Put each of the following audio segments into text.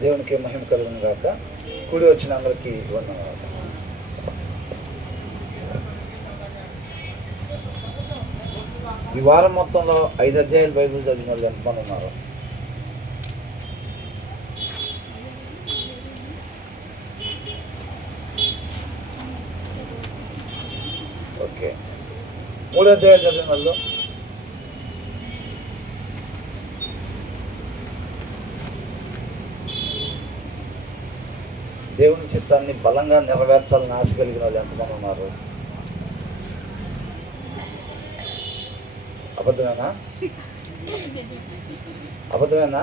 దేవునికి మహిమ కలుగును గాక. కూడి వచ్చిన అందరికీ వందనాలు. ఈ వారం మొత్తంలో 5 అధ్యాయాలు బైబిల్ చదివిన వాళ్ళు ఎంతమంది ఉన్నారు? ఓకే. 3 అధ్యాయాలు చదివిన వాళ్ళు? దేవుని చిత్తాన్ని బలంగా నెరవేర్చాలని ఆశ కలిగిన వాళ్ళు ఎంతమంది ఉన్నారు? అబద్ధమేనా? అబద్ధమేనా?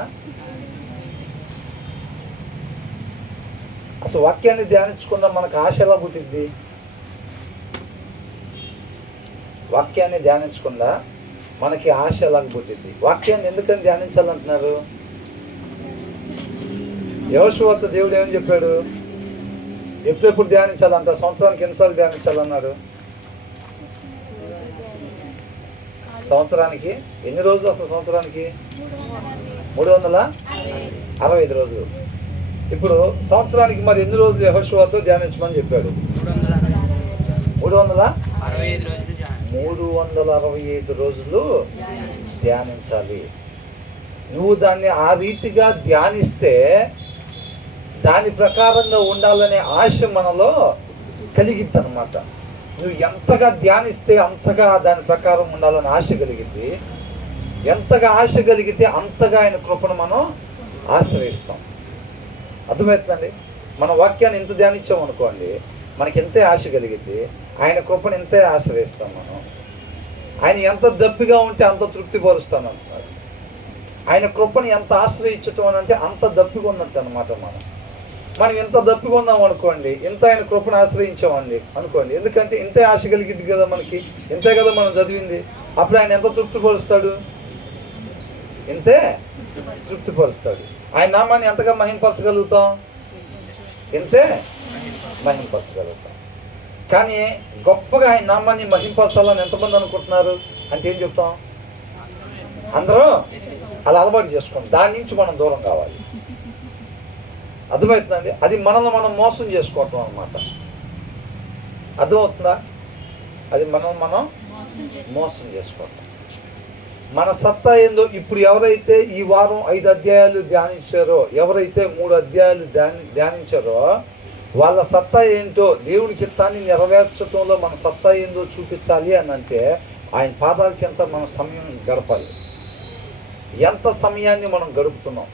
అసలు వాక్యాన్ని ధ్యానించకుండా మనకు ఆశ ఎలా పుట్టింది? వాక్యాన్ని ధ్యానించకుండా మనకి ఆశ ఎలా పుట్టింది? వాక్యాన్ని ఎందుకని ధ్యానించాలంటున్నారు? యెహోషువతో దేవుడు ఏమని చెప్పాడు? ఎప్పుడెప్పుడు ధ్యానించాలంట? సంవత్సరానికి ఎన్నిసార్లు ధ్యానించాలన్నాడు? సంవత్సరానికి ఎన్ని రోజులు? అసలు సంవత్సరానికి 365 రోజులు. ఇప్పుడు సంవత్సరానికి మరి ఎన్ని రోజులు యెహోషువతో ధ్యానించమని చెప్పాడు? 365 రోజులు ధ్యానించాలి. నువ్వు దాన్ని ఆ రీతిగా ధ్యానిస్తే దాని ప్రకారంగా ఉండాలనే ఆశ మనలో కలిగిద్ది అన్నమాట. నువ్వు ఎంతగా ధ్యానిస్తే అంతగా దాని ప్రకారం ఉండాలని ఆశ కలిగింది. ఎంతగా ఆశ కలిగితే అంతగా ఆయన కృపను మనం ఆశ్రయిస్తాం. అర్థమవుతుందండి? మన వాక్యాన్ని ఎంత ధ్యానించాం అనుకోండి, మనకి ఎంతే ఆశ కలిగిద్ది. ఆయన కృపను ఎంతే ఆశ్రయిస్తాం మనం. ఆయన ఎంత దప్పిగా ఉంటే అంత తృప్తిపరుస్తాను అంటున్నారు. ఆయన కృపను ఎంత ఆశ్రయించటం అని అంటే అంత దప్పిగా ఉన్నట్టు అనమాట. మనం ఎంత దప్పిగా ఉన్నాం అనుకోండి, ఎంత ఆయన కృపను ఆశ్రయించామండి అనుకోండి, ఎందుకంటే ఇంతే ఆశ కలిగింది కదా మనకి, ఇంతే కదా మనం చదివింది. అప్పుడు ఆయన ఎంత తృప్తిపరుస్తాడు? ఇంతే తృప్తిపరుస్తాడు. ఆయన నామాన్ని ఎంతగా మహింపరచగలుగుతాం? ఇంతే మహింపరచగలుగుతాం. కానీ గొప్పగా ఆయన నామాన్ని మహింపరచాలని ఎంతమంది అనుకుంటున్నారు అంటే ఏం చెప్తాం? అందరూ అలా అలవాటు చేసుకోండి. దాని నుంచి మనం దూరం కావాలి. అర్థమవుతుందండి? అది మనల్ని మనం మోసం చేసుకోవటం అన్నమాట. అర్థమవుతుందా? అది మనం మోసం చేసుకోవటం. మన సత్తా ఏందో ఇప్పుడు ఎవరైతే ఈ వారం 5 అధ్యాయాలు ధ్యానించారో, ఎవరైతే 3 అధ్యాయాలు ధ్యానించారో వాళ్ళ సత్తా ఏంటో, దేవుని చిత్తాన్ని నెరవేర్చడంలో మన సత్తా ఏందో చూపించాలి అని అంటే ఆయన పాదాల చెంత మనం సమయం గడపాలి. ఎంత సమయాన్ని మనం గడుపుతున్నాం,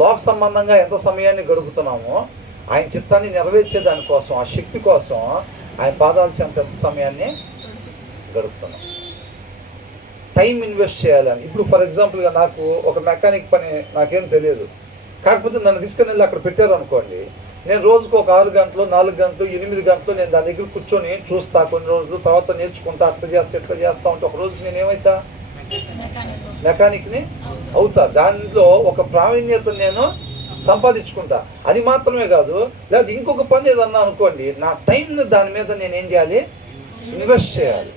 లోక సంబంధంగా ఎంత సమయాన్ని గడుపుతున్నామో ఆయన చిత్తాన్ని నెరవేర్చే దానికోసం, ఆ శక్తి కోసం ఆయన పాదాల చెంత ఎంత సమయాన్ని గడుపుతున్నాం. టైం ఇన్వెస్ట్ చేయాలని. ఇప్పుడు ఫర్ ఎగ్జాంపుల్గా నాకు ఒక మెకానిక్ పని నాకేం తెలియదు, కాకపోతే నన్ను తీసుకుని వెళ్ళి అక్కడ పెట్టారు అనుకోండి, నేను రోజుకు ఒక 6 గంటలు 4 గంటలు 8 గంటలు నేను దాని దగ్గర కూర్చొని చూస్తా. కొన్ని రోజులు తర్వాత నేర్చుకుంటా, అట్లా చేస్తా ఇట్లా చేస్తా ఉంటే ఒక రోజు నేను ఏమవుతా? మెకానిక్ని అవుతా. దాంట్లో ఒక ప్రావీణ్యత నేను సంపాదించుకుంటా. అది మాత్రమే కాదు, లేదా ఇంకొక పని ఏదన్నా అనుకోండి, నా టైంని దాని మీద నేను ఏం చేయాలి? ఇన్వెస్ట్ చేయాలి.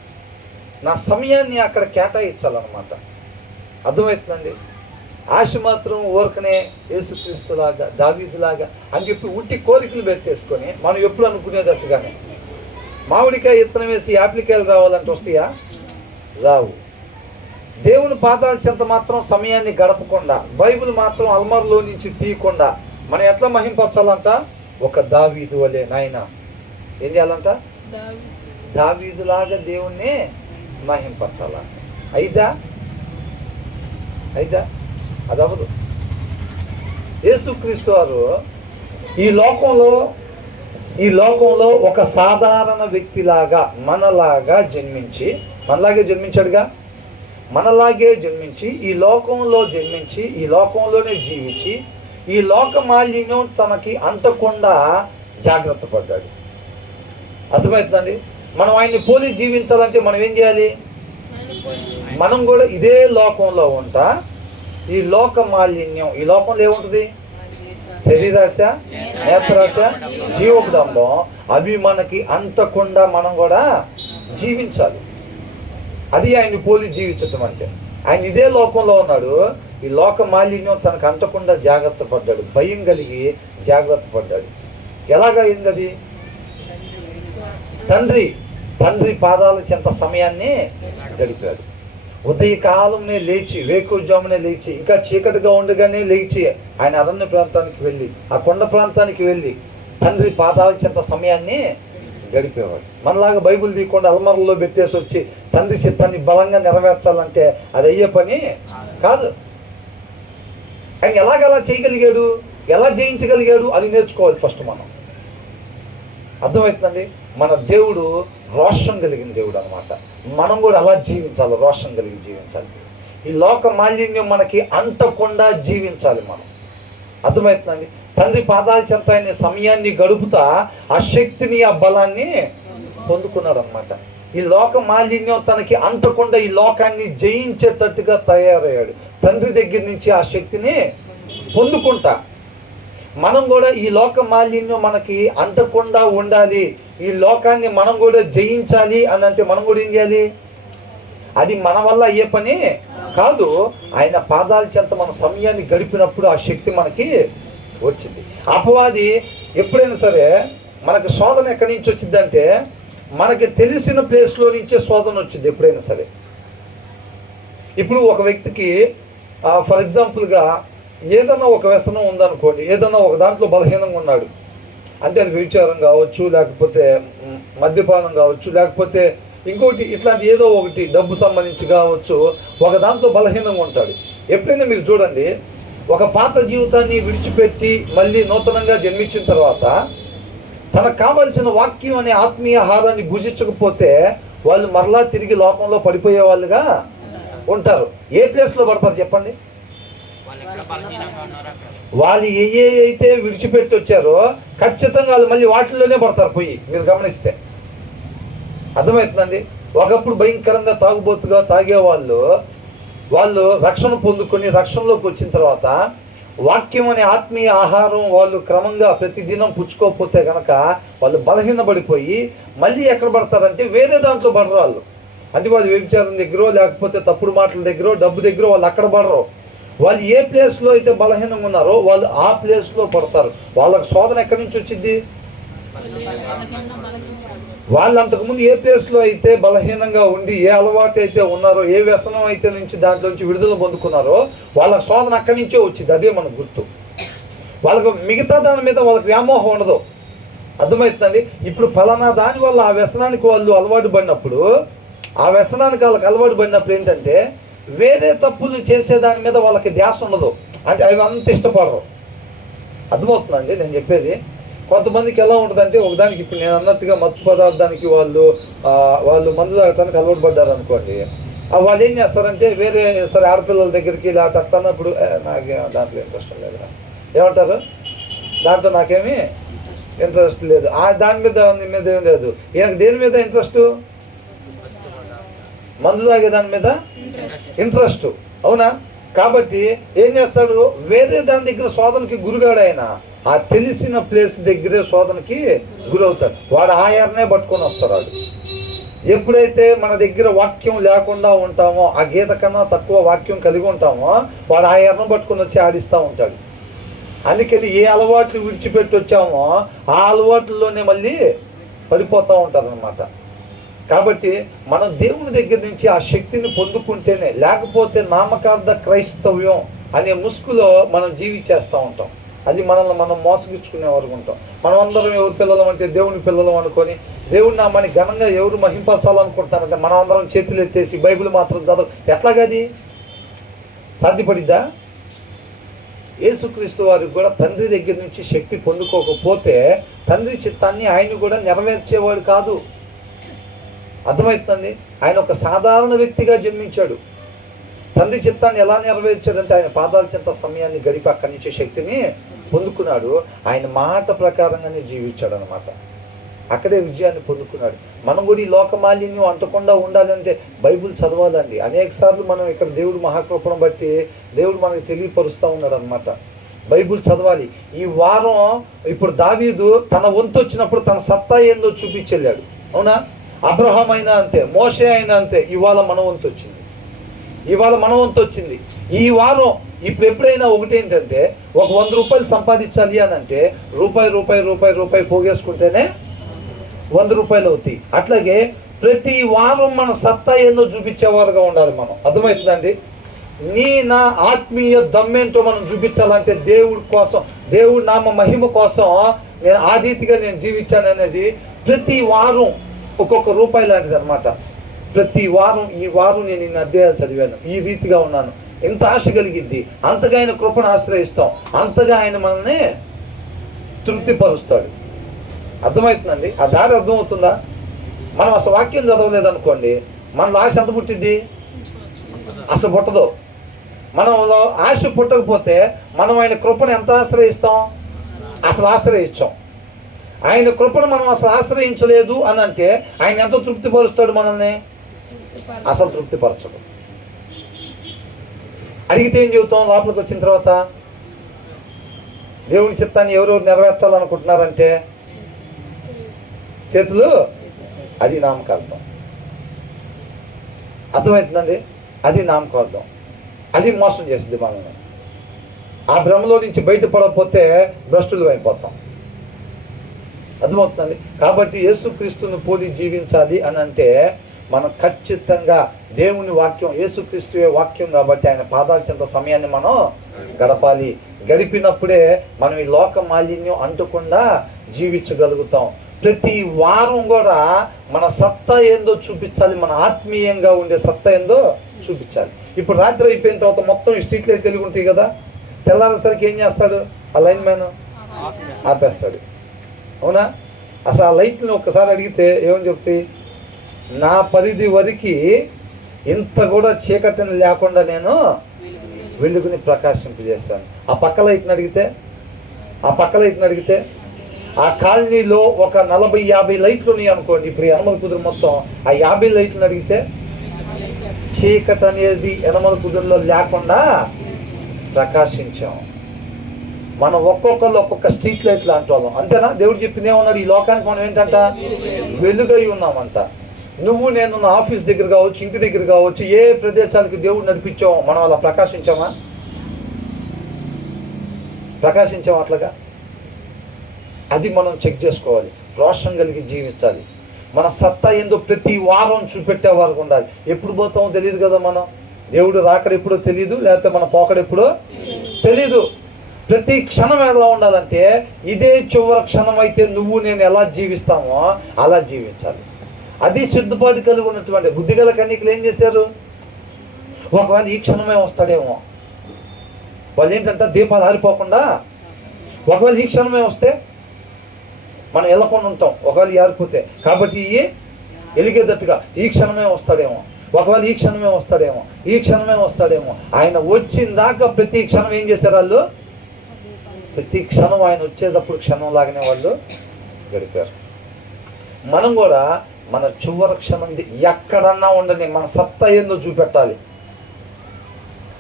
నా సమయాన్ని అక్కడ కేటాయించాలన్నమాట. అర్థమవుతుందండి? ఆశ మాత్రం ఊరకనే యేసుక్రీస్తులాగా, దావీదులాగా అని చెప్పి ఉట్టి కోరికలు పెట్టేసుకొని మనం ఎప్పుడు అనుకునేటట్టుగానే మామిడికాయ విత్తనం వేసి యాప్లికాయలు రావాలంటే వస్తాయా? రావు. దేవుని పాదాల చెంత మాత్రం సమయాన్ని గడపకుండా, బైబిల్ మాత్రం అల్మార్లో నుంచి తీయకుండా మనం ఎట్లా మహింపరచాలంట? ఒక దావీదు వలె. నాయన ఏం చేయాలంట? దావీదులాగా దేవుణ్ణి మహింపరచాలంట. అయిదా? అది అవ్వదు. యేసుక్రీస్తు వారు ఈ లోకంలో ఒక సాధారణ వ్యక్తిలాగా మనలాగే జన్మించాడుగా. మనలాగే జన్మించి ఈ లోకంలోనే జీవించి ఈ లోక మాలిన్యం తనకి అంటకుండా జాగ్రత్త పడ్డాడు. అర్థమవుతుందండి? మనం ఆయన్ని పోలి జీవించాలంటే మనం ఏం చేయాలి? మనం కూడా ఇదే లోకంలో ఉంటా ఈ లోక మాలిన్యం, ఈ లోకంలో ఏముంటుంది? శరీరాశ, నేత్రాశ, జీవకుడంబం, అవి మనకి అంటకుండా మనం కూడా జీవించాలి. అది ఆయన్ని పోలి జీవించటం అంటే. ఆయన ఇదే లోకంలో ఉన్నాడు, ఈ లోక మాలిన్యం తనకు అంటకుండా జాగ్రత్త పడ్డాడు, భయం కలిగి జాగ్రత్త పడ్డాడు. ఎలాగైంది అది? తండ్రి పాదాల చెంత సమయాన్ని గడిపాడు. ఉదయకాలంనే లేచి, వేకువజామునే లేచి, ఇంకా చీకటిగా ఉండగానే లేచి ఆయన అరణ్య ప్రాంతానికి వెళ్ళి, ఆ కొండ ప్రాంతానికి వెళ్ళి తండ్రి పాదాల చెంత సమయాన్ని గడిపేవాడు. మనలాగా బైబిల్ తీయకుండా అల్మరలో పెట్టేసి వచ్చి తండ్రి చిత్తాన్ని బలంగా నెరవేర్చాలంటే అది అయ్యే పని కాదు. ఆయన ఎలాగలా చేయగలిగాడు, ఎలా జయించగలిగాడు, అది నేర్చుకోవాలి ఫస్ట్ మనం. అర్థమవుతుందండి? మన దేవుడు రోషం కలిగిన దేవుడు అనమాట. మనం కూడా అలా జీవించాలి, రోషం కలిగి జీవించాలి. ఈ లోక మాలిన్యం మనకి అంటకుండా జీవించాలి మనం. అర్థమవుతుందండి? తండ్రి పాదాల చెంత అనే సమయాన్ని గడుపుతా ఆ శక్తిని, ఆ బలాన్ని పొందుకున్నాడు అనమాట. ఈ లోక మాలిన్యం తనకి అంటకుండా ఈ లోకాన్ని జయించేటట్టుగా తయారయ్యాడు. తండ్రి దగ్గర నుంచి ఆ శక్తిని పొందుకుంటా మనం కూడా ఈ లోక మాలిన్యం మనకి అంటకుండా ఉండాలి, ఈ లోకాన్ని మనం కూడా జయించాలి అని అంటే మనం కూడా ఏం చేయాలి? అది మన వల్ల అయ్యే పని కాదు. ఆయన పాదాల చెంత మన సమయాన్ని గడిపినప్పుడు ఆ శక్తి మనకి వచ్చింది. అపవాది ఎప్పుడైనా సరే మనకు శోధన ఎక్కడి నుంచి వచ్చింది అంటే మనకి తెలిసిన ప్లేస్లో నుంచే శోధన వచ్చింది ఎప్పుడైనా సరే. ఇప్పుడు ఒక వ్యక్తికి ఫర్ ఎగ్జాంపుల్గా ఏదైనా ఒక వ్యసనం ఉందనుకోండి, ఏదైనా ఒక దాంట్లో బలహీనంగా ఉన్నాడు అంటే అది వ్యభిచారం కావచ్చు, లేకపోతే మద్యపానం కావచ్చు, లేకపోతే ఇంకోటి ఇట్లాంటి ఏదో ఒకటి డబ్బు సంబంధించి కావచ్చు, ఒక దాంట్లో బలహీనంగా ఉంటాడు. ఎప్పుడైనా మీరు చూడండి, ఒక పాత జీవితాన్ని విడిచిపెట్టి మళ్ళీ నూతనంగా జన్మించిన తర్వాత తనకు కావలసిన వాక్యం అనే ఆత్మీయ ఆహారాన్ని భుజించకపోతే వాళ్ళు మరలా తిరిగి లోకంలో పడిపోయే వాళ్ళుగా ఉంటారు. ఏ ప్లేస్లో పడతారు చెప్పండి? వాళ్ళు ఏ అయితే విడిచిపెట్టి వచ్చారో ఖచ్చితంగా వాళ్ళు మళ్ళీ వాటిల్లోనే పడతారు పోయి, మీరు గమనిస్తే. అర్థమవుతుందండి? ఒకప్పుడు భయంకరంగా తాగుబోతుగా వాళ్ళు రక్షణ పొందుకొని రక్షణలోకి వచ్చిన తర్వాత వాక్యం అనే ఆత్మీయ ఆహారం వాళ్ళు క్రమంగా ప్రతిదినం పుచ్చుకోకపోతే కనుక వాళ్ళు బలహీనపడిపోయి మళ్ళీ ఎక్కడ పడతారంటే వేరే దాంట్లో పడరు వాళ్ళు. అంటే వాళ్ళు వ్యభిచారం దగ్గర, లేకపోతే తప్పుడు మాటల దగ్గర, డబ్బు దగ్గర వాళ్ళు అక్కడ పడరు. వాళ్ళు ఏ ప్లేస్లో అయితే బలహీనంగా ఉన్నారో వాళ్ళు ఆ ప్లేస్లో పడతారు. వాళ్ళకి శోధన ఎక్కడి నుంచి వచ్చింది? వాళ్ళు అంతకుముందు ఏ ప్లేస్లో అయితే బలహీనంగా ఉండి ఏ అలవాటు అయితే ఉన్నారో, ఏ వ్యసనం అయితే నుంచి దాంట్లోంచి విడుదల పొందుకున్నారో వాళ్ళకి శోధన అక్కడి నుంచే వచ్చింది. అదే మనకు గుర్తు. వాళ్ళకు మిగతా దాని మీద వాళ్ళకి వ్యామోహం ఉండదు. అర్థమవుతుందండి? ఇప్పుడు ఫలానా దాని వల్ల ఆ వ్యసనానికి వాళ్ళు అలవాటు పడినప్పుడు, ఆ వ్యసనానికి వాళ్ళకి అలవాటు పడినప్పుడు ఏంటంటే వేరే తప్పులు చేసేదాని మీద వాళ్ళకి ధ్యాస ఉండదు. అంటే అవి అంత ఇష్టపడరు. అర్థమవుతుందండి నేను చెప్పేది? కొంతమందికి ఎలా ఉంటుందంటే ఒకదానికి, ఇప్పుడు నేను అన్నట్టుగా మత్తు పదార్థానికి వాళ్ళు మందు తాగటానికి అలవాటు పడ్డారు అనుకోండి, వాళ్ళు ఏం చేస్తారంటే వేరే సరే ఆడపిల్లల దగ్గరికి లేకపోతే అట్లా అన్నప్పుడు నాకేం దాంట్లో ఇంట్రెస్ట్ లేదు, ఏమంటారు? దాంట్లో నాకేమీ ఇంట్రెస్ట్ లేదు, దాని మీద ఏం లేదు. ఈయనకు దేని మీద ఇంట్రెస్ట్? మందు తాగే దాని మీద ఇంట్రెస్ట్. అవునా? కాబట్టి ఏం చేస్తాడు? వేరే దాని దగ్గర శోధనకి గురిగాడు ఆయన. ఆ తెలిసిన ప్లేస్ దగ్గరే శోధనకి గురవుతాడు. వాడు ఆయర్నే పట్టుకొని వస్తాడు. వాడు ఎప్పుడైతే మన దగ్గర వాక్యం లేకుండా ఉంటామో, ఆ గీత కన్నా తక్కువ వాక్యం కలిగి ఉంటామో, వాడు ఆయర్ను పట్టుకొని వచ్చి ఆడిస్తూ ఉంటాడు. అందుకని ఏ అలవాట్లు విడిచిపెట్టి వచ్చామో ఆ అలవాట్లలోనే మళ్ళీ పడిపోతూ ఉంటారు అన్నమాట. కాబట్టి మనం దేవుని దగ్గర నుంచి ఆ శక్తిని పొందుకుంటేనే, లేకపోతే నామకార్థ క్రైస్తవ్యం అనే ముసుగులో మనం జీవించేస్తూ ఉంటాం. అది మనల్ని మనం మోసగించుకునే వరకు ఉంటాం. మనం అందరం ఎవరు పిల్లలం అంటే దేవుని పిల్లలం అనుకొని దేవుని నామాన్ని ఘనంగా ఎవరు మహింపరచాలనుకుంటారంటే మనం అందరం చేతులు ఎత్తేసి బైబిల్ మాత్రం చదవ ఎట్లాగది సాధ్యపడిద్దా? యేసుక్రీస్తు వారికి కూడా తండ్రి దగ్గర నుంచి శక్తి పొందుకోకపోతే తండ్రి చిత్తాన్ని ఆయన కూడా నెరవేర్చేవాడు కాదు. అర్థమవుతుందండి? ఆయన ఒక సాధారణ వ్యక్తిగా జన్మించాడు. తండ్రి చిత్తాన్ని ఎలా నెరవేర్చాడంటే ఆయన పాదాల చెంత సమయాన్ని గడిపి అక్కడి నుంచి శక్తిని పొందుకున్నాడు. ఆయన మాట ప్రకారంగానే జీవించాడు అనమాట. అక్కడే విజయాన్ని పొందుకున్నాడు. మనం కూడా ఈ లోక మాలిన్యం అంటకుండా ఉండాలంటే బైబిల్ చదవాలండి. అనేక సార్లు మనం ఇక్కడ దేవుడు మహాకృపను బట్టి దేవుడు మనకు తెలియపరుస్తూ ఉన్నాడు అనమాట. బైబిల్ చదవాలి. ఈ వారం ఇప్పుడు దావీదు తన వంతు వచ్చినప్పుడు తన సత్తా ఏందో చూపించెళ్ళాడు. అవునా? అబ్రహాం అయినా అంతే, మోషే అయినా అంతే. ఇవాళ మన వంతు వచ్చింది. ఇవాళ మన వంతు వచ్చింది. ఈ వారం ఇప్పుడు ఎప్పుడైనా ఒకటి ఏంటంటే, ఒక 100 రూపాయలు సంపాదించాలి అని అంటే రూపాయి పోగేసుకుంటేనే 100 రూపాయలు అవుతాయి. అట్లాగే ప్రతి వారం మన సత్తా ఏందో చూపించేవారుగా ఉండాలి మనం. అర్థమవుతుందండి? నా ఆత్మీయ దమ్మేంటో మనం చూపించాలంటే దేవుడి కోసం, దేవుడి నామ మహిమ కోసం నేను ఆ రీతిగా నేను జీవించాను అనేది ప్రతి వారం ఒక్కొక్క రూపాయి లాంటిది అనమాట. ప్రతి వారం, ఈ వారం నేను ఇన్ని అధ్యాయాలు చదివాను, ఈ రీతిగా ఉన్నాను, ఎంత ఆశ కలిగిద్ది, అంతగా ఆయన కృపను ఆశ్రయిస్తాం, అంతగా ఆయన మనల్ని తృప్తిపరుస్తాడు. అర్థమవుతుందండి? ఆ దారి అర్థమవుతుందా? మనం అసలు వాక్యం చదవలేదనుకోండి, మనలో ఆశ ఎంత పుట్టిద్ది? అసలు పుట్టదు. మనలో ఆశ పుట్టకపోతే మనం ఆయన కృపను ఎంత ఆశ్రయిస్తాం? అసలు ఆశ్రయించాం. ఆయన కృపను మనం అసలు ఆశ్రయించలేదు అని అంటే ఆయన ఎంత తృప్తిపరుస్తాడు మనల్ని? అసలు తృప్తిపరచడు. అడిగితే ఏం చెబుతాం? లోపలికి వచ్చిన తర్వాత దేవుని చిత్తాన్ని ఎవరెవరు నెరవేర్చాలనుకుంటున్నారంటే చేతులు, అది నామకార్థం. అర్థమవుతుందండి? అది నామకార్థం. అది మోసం చేస్తుంది మనల్ని. ఆ భ్రమలో నుంచి బయటపడకపోతే భ్రష్టులు అయిపోతాం. అర్థమవుతుందండి? కాబట్టి యేసుక్రీస్తుని పోలి జీవించాలి అని అంటే మనం ఖచ్చితంగా దేవుని వాక్యం, యేసుక్రీస్తువే వాక్యం కాబట్టి ఆయన పాదాల చెంత సమయాన్ని మనం గడపాలి. గడిపినప్పుడే మనం ఈ లోక మాలిన్యం అంటకుండా జీవించగలుగుతాం. ప్రతి వారం కూడా మన సత్తా ఏందో చూపించాలి, మన ఆత్మీయంగా ఉండే సత్తా ఏందో చూపించాలి. ఇప్పుడు రాత్రి అయిపోయిన తర్వాత మొత్తం ఈ స్ట్రీట్ లైట్ వెలుగు ఉంటాయి కదా, తెల్లారేసరికి ఏం చేస్తాడు? ఆ లైన్ మ్యాన్ ఆపేస్తాడు. అవునా? అసలు ఆ లైట్ని ఒక్కసారి అడిగితే ఏమని చెప్తాయి? నా పరిధి వరకు ఇంత కూడా చీకటిని లేకుండా నేను వెలుగుని ప్రకాశింపజేస్తాను. ఆ పక్క లైట్ని అడిగితే ఆ కాలనీలో ఒక 40-50 లైట్లు ఉన్నాయి అనుకోండి. ఇప్పుడు యనమల కుదురు మొత్తం ఆ 50 లైట్లను అడిగితే చీకటి అనేది యనమల కుదురులో లేకుండా ప్రకాశించాం. మనం ఒక్కొక్కళ్ళు ఒక్కొక్క స్ట్రీట్ లైట్లు అంటాం. అంతేనా? దేవుడు చెప్పింది ఏమన్నాడు? ఈ లోకానికి మనం ఏంటంట? వెలుగై ఉన్నామంట. నువ్వు నేను నా ఆఫీస్ దగ్గర కావచ్చు, ఇంటి దగ్గర కావచ్చు, ఏ ప్రదేశాలకి దేవుడు నడిపించామో మనం అలా ప్రకాశించామా? అట్లాగా అది మనం చెక్ చేసుకోవాలి. రోషం కలిగి జీవించాలి. మన సత్తా ఏందో ప్రతి వారం చూపెట్టేవారు ఉండాలి. ఎప్పుడు పోతామో తెలియదు కదా. మనం దేవుడు రాకడ ఎప్పుడో తెలియదు, లేకపోతే మన పోకడ ఎప్పుడో తెలీదు. ప్రతి క్షణం ఎలా ఉండాలంటే ఇదే చివరి క్షణం అయితే నువ్వు నేను ఎలా జీవిస్తామో అలా జీవించాలి. అది సిద్ధపాటు కలిగి ఉన్నటువంటి బుద్ధిగల కన్యకలు ఏం చేశారు? ఒకవేళ ఈ క్షణమే వస్తాడేమో, వాళ్ళు ఏంటంటే దీపాలు ఆరిపోకుండా ఒకవేళ ఈ క్షణమే వస్తే మనం వెళ్ళకుండా ఉంటాం. ఒకవేళ ఆరిపోతే కాబట్టి ఎలిగేటట్టుగా ఈ క్షణమే వస్తాడేమో, ఒకవేళ ఈ క్షణమే వస్తాడేమో ఆయన వచ్చిన దాకా ప్రతి క్షణం ఏం చేశారు వాళ్ళు? ప్రతి క్షణం ఆయన వచ్చేటప్పుడు క్షణం లాగానే వాళ్ళు గడిపారు. మనం కూడా మన చివరి క్షణం ఎక్కడన్నా ఉండని మన సత్తా ఏందో చూపెట్టాలి.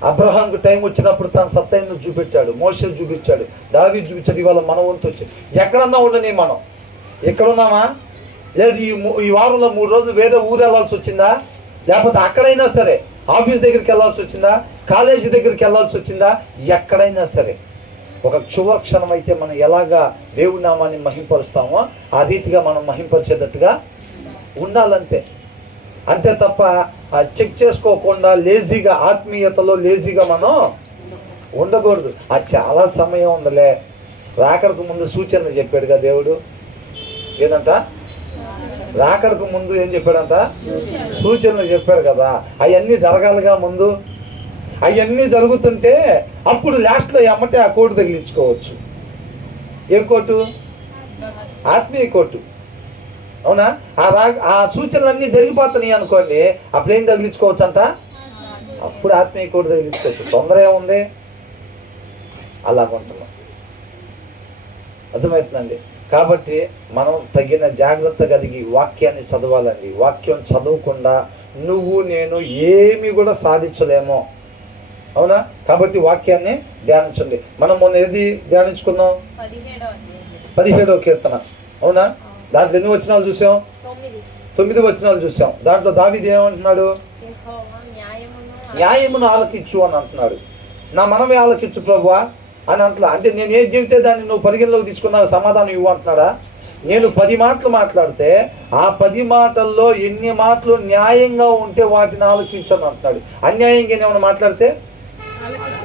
అబ్రహాంకు టైం వచ్చినప్పుడు తన సత్తా ఏందో చూపెట్టాడు, మోషే చూపించాడు, దావీదు చూపించాడు. ఇవాళ మన వంతు వచ్చి ఎక్కడన్నా ఉండని మనం ఎక్కడున్నామా? లేదు ఈ వారంలో 3 రోజులు వేరే ఊరు వెళ్ళాల్సి వచ్చిందా? లేకపోతే అక్కడైనా సరే ఆఫీస్ దగ్గరికి వెళ్ళాల్సి వచ్చిందా? కాలేజీ దగ్గరికి వెళ్ళాల్సి వచ్చిందా? ఎక్కడైనా సరే ఒక చివరి క్షణం అయితే మనం ఎలాగా దేవుడి నామాన్ని మహింపరుస్తామో ఆ రీతిగా మనం మహింపరిచేటట్టుగా ఉండాలంతే. అంతే తప్ప చెక్ చేసుకోకుండా లేజీగా, ఆత్మీయతలో లేజీగా మనం ఉండకూడదు. అది చాలా సమయం ఉందిలే. రాకడకు ముందు సూచనలు చెప్పాడుగా దేవుడు. ఏదంట? రాకడకు ముందు ఏం చెప్పాడంట? సూచనలు చెప్పాడు కదా. అవన్నీ జరగాలిగా ముందు. అవన్నీ జరుగుతుంటే అప్పుడు లాస్ట్లో ఎమ్మటే ఆ కోటు తగిలించుకోవచ్చు. ఏ కోటు? ఆత్మీయ కోటు. అవునా? ఆ సూచనలన్నీ జరిగిపోతున్నాయి అనుకోండి, అప్పుడు ఏం తగిలించుకోవచ్చు అంట? అప్పుడు ఆత్మీయ కోటు తగిలించుకోవచ్చు. తొందర ఏముంది? అలాగుంటున్నాం. అర్థమవుతుందండి? కాబట్టి మనం తగిన జాగ్రత్త కలిగి వాక్యాన్ని చదవాలండి. వాక్యం చదవకుండా నువ్వు నేను ఏమి కూడా సాధించలేమో. అవునా? కాబట్టి వాక్యాన్ని ధ్యానించండి. మనం మొన్న ఏది ధ్యానించుకున్నాం? 17వ కీర్తన. అవునా? దాంట్లో ఎన్ని వచనాలు చూసాం? 9 వచనాలు చూసాం. దాంట్లో దావీదు ఏమంటున్నాడు? న్యాయమును ఆలకించు అని అంటున్నాడు. నా మనమే ఆలకించు ప్రభువా అని అంటలా. అంటే నేను ఏది చెబితే దాన్ని నువ్వు పరిగణలోకి తీసుకున్నావు, సమాధానం ఇవ్వు అంటున్నాడా? నేను 10 మాటలు మాట్లాడితే ఆ 10 మాటల్లో ఎన్ని మాటలు న్యాయంగా ఉంటే వాటిని ఆలకించని అంటున్నాడు. అన్యాయంగా ఏమైనా మాట్లాడితే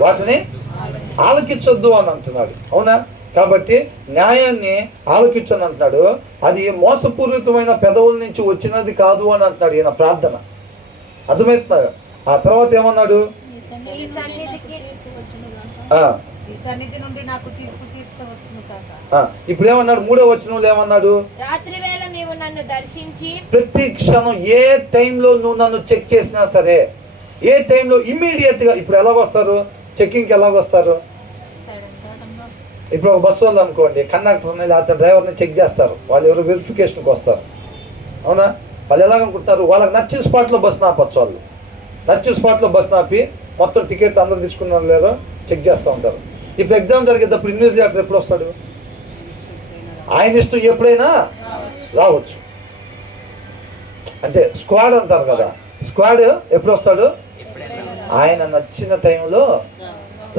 వాటిని ఆలకించొద్దు అని అంటున్నాడు. అవునా? కాబట్టి న్యాయాన్ని ఆలకించని అంటున్నాడు. అది మోసపూరితమైన పెదవుల నుంచి వచ్చినది కాదు అని అంటున్నాడు ఈయన ప్రార్థన. అర్థమవుతున్నారు? ఆ తర్వాత ఏమన్నాడు? ఇప్పుడు ఏమన్నాడు? 3వ వచనంలో ఏమన్నాడు? రాత్రివేళ నీవు నన్ను దర్శించి, ప్రతి క్షణం ఏ టైంలో నువ్వు నన్ను చెక్ చేసినా సరే, ఏ టైంలో ఇమ్మీడియట్ గా. ఇప్పుడు ఎలాగ వస్తారు చెక్కింగ్కి? ఎలాగ వస్తారు? ఇప్పుడు ఒక బస్సు వాళ్ళు అనుకోండి, కండక్టర్ని లేకపోతే డ్రైవర్ని చెక్ చేస్తారు. వాళ్ళు ఎవరు వెరిఫికేషన్కి వస్తారు. అవునా? వాళ్ళు ఎలాగనుకుంటారు? వాళ్ళకి నచ్చిన స్పాట్లో బస్సు ఆపచ్చు. వాళ్ళు నచ్చిన స్పాట్లో బస్సు ఆపి మొత్తం టికెట్లు అందరూ తీసుకున్నారు లేదో చెక్ చేస్తూ ఉంటారు. ఇప్పుడు ఎగ్జామ్ జరిగేటప్పుడు ఇన్విజిలేటర్ ఎప్పుడు వస్తాడు? ఆయన ఇష్టం ఎప్పుడైనా రావచ్చు. అంటే స్క్వాడ్ అంటారు కదా, స్క్వాడ్ ఎప్పుడు వస్తాడు? ఆయన నచ్చిన టైంలో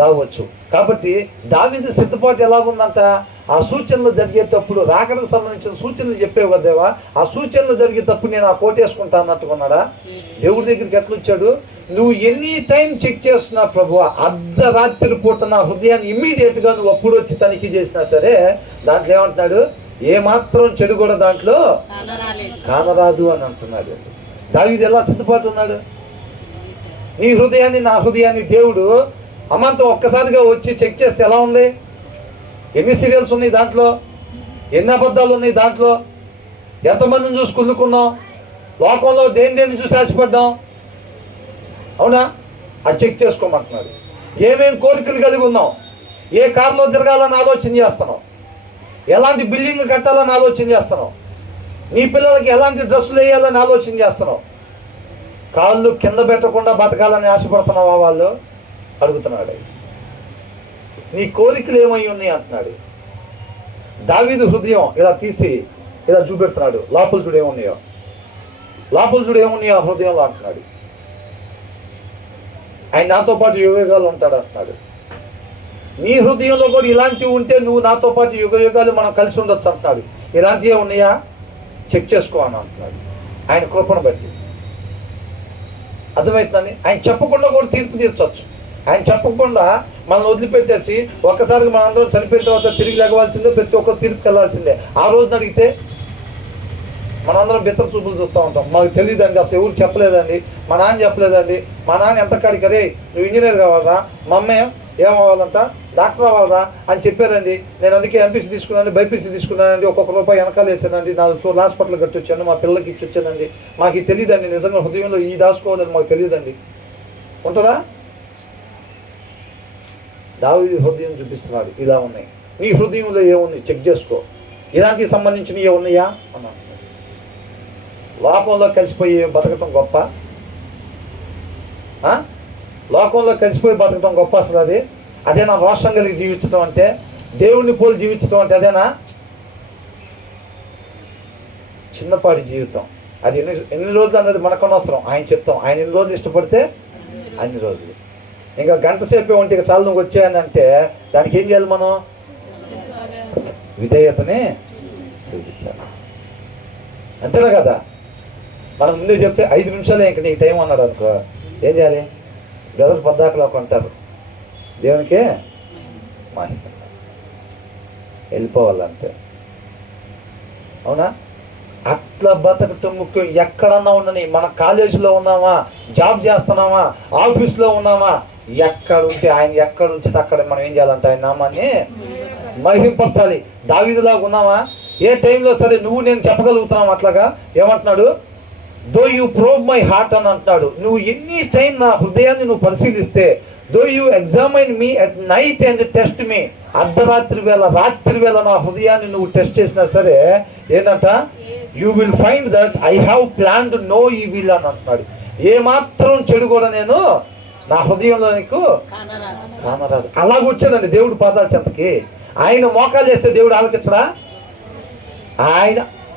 రావచ్చు. కాబట్టి దావీదు సిద్ధపాటు ఎలాగుందంట? ఆ సూచనలు జరిగేటప్పుడు, రాకడకు సంబంధించిన సూచనలు చెప్పేవు కదా దేవా, ఆ సూచనలు జరిగేటప్పుడు నేను ఆ కోట్ వేసుకుంటా అన్నట్టుకున్నాడా? దేవుడి దగ్గరికి ఎట్లా వచ్చాడు? నువ్వు ఎనీ టైం చెక్ చేస్తున్నా ప్రభువా, అర్ధరాత్రి పూట నా హృదయాన్ని ఇమ్మీడియట్గా నువ్వు అప్పుడు వచ్చి తనిఖీ చేసినా సరే, దాంట్లో ఏమంటున్నాడు? ఏమాత్రం చెడు కూడా దాంట్లో కానరాదు అని అంటున్నాడు. దావీదు ఎలా సిద్ధపాటు ఉన్నాడు? నీ హృదయాన్ని నా హృదయాన్ని దేవుడు అమాంతం ఒక్కసారిగా వచ్చి చెక్ చేస్తే ఎలా ఉంది? ఎన్ని సీరియల్స్ ఉన్నాయి దాంట్లో, ఎన్ని అబద్ధాలు ఉన్నాయి దాంట్లో, ఎంతమందిని చూసి కుళ్ళుకున్నాం, లోకంలో దేని చూసి ఆశపడ్డాం. అవునా? అది చెక్ చేసుకోమంటున్నాడు. ఏమేం కోరికలు కలిగి ఉన్నాం, ఏ కారులో తిరగాలని ఆలోచన చేస్తున్నాం, ఎలాంటి బిల్డింగ్ కట్టాలని ఆలోచన చేస్తున్నాం, నీ పిల్లలకి ఎలాంటి డ్రెస్సులు వేయాలని ఆలోచన చేస్తున్నాం, కాళ్ళు కింద పెట్టకుండా బతకాలని ఆశపడుతున్నావా? వాళ్ళు అడుగుతున్నాడు. నీ కోరికలు ఏమై ఉన్నాయి అంటున్నాడు. దావీదు హృదయం ఇలా తీసి ఇలా చూపెడుతున్నాడు. లోపల చూడు ఏమున్నాయో, లోపల చూడు ఏమున్నాయో ఆ హృదయంలో అంటున్నాడు. ఆయన నాతో పాటు యుగయుగాలు ఉంటాడు అంటున్నాడు. నీ హృదయంలో కూడా ఇలాంటివి ఉంటే నువ్వు నాతో పాటు యుగయుగాలు మనం కలిసి ఉండొచ్చు అంటున్నాడు. ఇలాంటివే ఉన్నాయా చెక్ చేసుకో అని అంటున్నాడు. ఆయన కృపను బట్టి అర్థమవుతుందని. ఆయన చెప్పకుండా కూడా తీర్పు తీర్చవచ్చు. ఆయన చెప్పకుండా మనల్ని వదిలిపెట్టేసి ఒక్కసారిగా మనందరం చనిపోయిన తర్వాత తిరిగి లేగవలసిందే, ప్రతి ఒక్కరు తీర్పుకి వెళ్ళాల్సిందే. ఆ రోజున అడిగితే మనందరం బిత్తర చూపులు చూస్తూ ఉంటాం. మాకు తెలియదండి, అసలు ఎవరు చెప్పలేదండి, మా నాన్న చెప్పలేదండి. మా నాన్న ఎంత కాడికి అరే నువ్వు ఇంజనీర్ కావాలరా, మా అమ్మాయి ఏమవ్వాలంట, డాక్టర్ అవ్వాలరా అని చెప్పారండి. నేను అందుకే ఎంపీసీ తీసుకున్నాను, బైపీసీ తీసుకున్నానండి, ఒక్కొక్క రూపాయి వెనకాల వేసానండి, 4 ఫ్లోర్ హాస్పిటల్ కట్టి వచ్చాను, మా పిల్లలకి ఇచ్చి వచ్చానండి. మాకు తెలియదండి, నిజంగా హృదయంలో ఈ దాచుకోవాలని మాకు తెలియదండి. ఉంటుందా? దావీదు హృదయం చూపిస్తున్నాడు. ఇలా ఉన్నాయి, నీ హృదయంలో ఏమున్నాయి చెక్ చేసుకో. ఇలాంటికి సంబంధించినవి ఏమున్నాయా అన్నా. లోకంలో కలిసిపోయి బతకటం గొప్ప? లోకంలో కలిసిపోయి బతకటం గొప్ప? అసలు అదేనా రోషం కలిగి జీవించడం అంటే? దేవుణ్ణి పోలి జీవించడం అంటే అదేనా? చిన్నపాటి జీవితం అది ఎన్ని రోజులు అనేది మనకు అనవసరం. ఆయన చెప్తాం, ఆయన ఎన్ని రోజులు ఇష్టపడితే అన్ని రోజులు. ఇంకా గంట సేపు ఉంటే ఇక చాలు నువ్వు వచ్చాయని అంటే దానికి ఏం చేయాలి? మనం విధేయతని చూపించాలి. అంతేనా కదా? మనం ముందే చెప్తే 5 నిమిషాలే ఇంక నీకు టైం అన్నాడు అనుకో, ఏం చేయాలి? బ్రదర్ పద్దాకలో అంటారు, దేవునికే మాహిమ, వెళ్ళిపోవాలంతే. అవునా? అట్లా బతకటం ముఖ్యం. ఎక్కడన్నా ఉండని, మన కాలేజీలో ఉన్నామా, జాబ్ చేస్తున్నామా, ఆఫీస్లో ఉన్నామా, ఎక్కడుంటే ఆయన ఎక్కడ ఉంచితే అక్కడ మనం ఏం చేయాలంటే ఆయన నామాన్ని మహింపరచాలి. దావీదులాగా ఉన్నామా? ఏ టైంలో సరే నువ్వు నేను చెప్పగలుగుతున్నావు అట్లాగా. ఏమంటున్నాడు? Though you probe my heart అని అంటున్నాడు. నువ్వు ఎనీ టైం నా హృదయాన్ని నువ్వు పరిశీలిస్తే, though you examine me at night and test me, అర్ధరాత్రి వేళ రాత్రి వేళ నా హృదయాన్ని నువ్వు టెస్ట్ చేసినా సరే ఏంటంట? You will find that I have planned no evil అని అంటున్నాడు. ఏమాత్రం చెడు కూడా నేను నా హృదయంలో నీకు కానరాదు. అలాగ వచ్చాడండి దేవుడు పాదాల చెంతకి. ఆయన మోకాలు వేస్తే దేవుడు ఆలకించడా?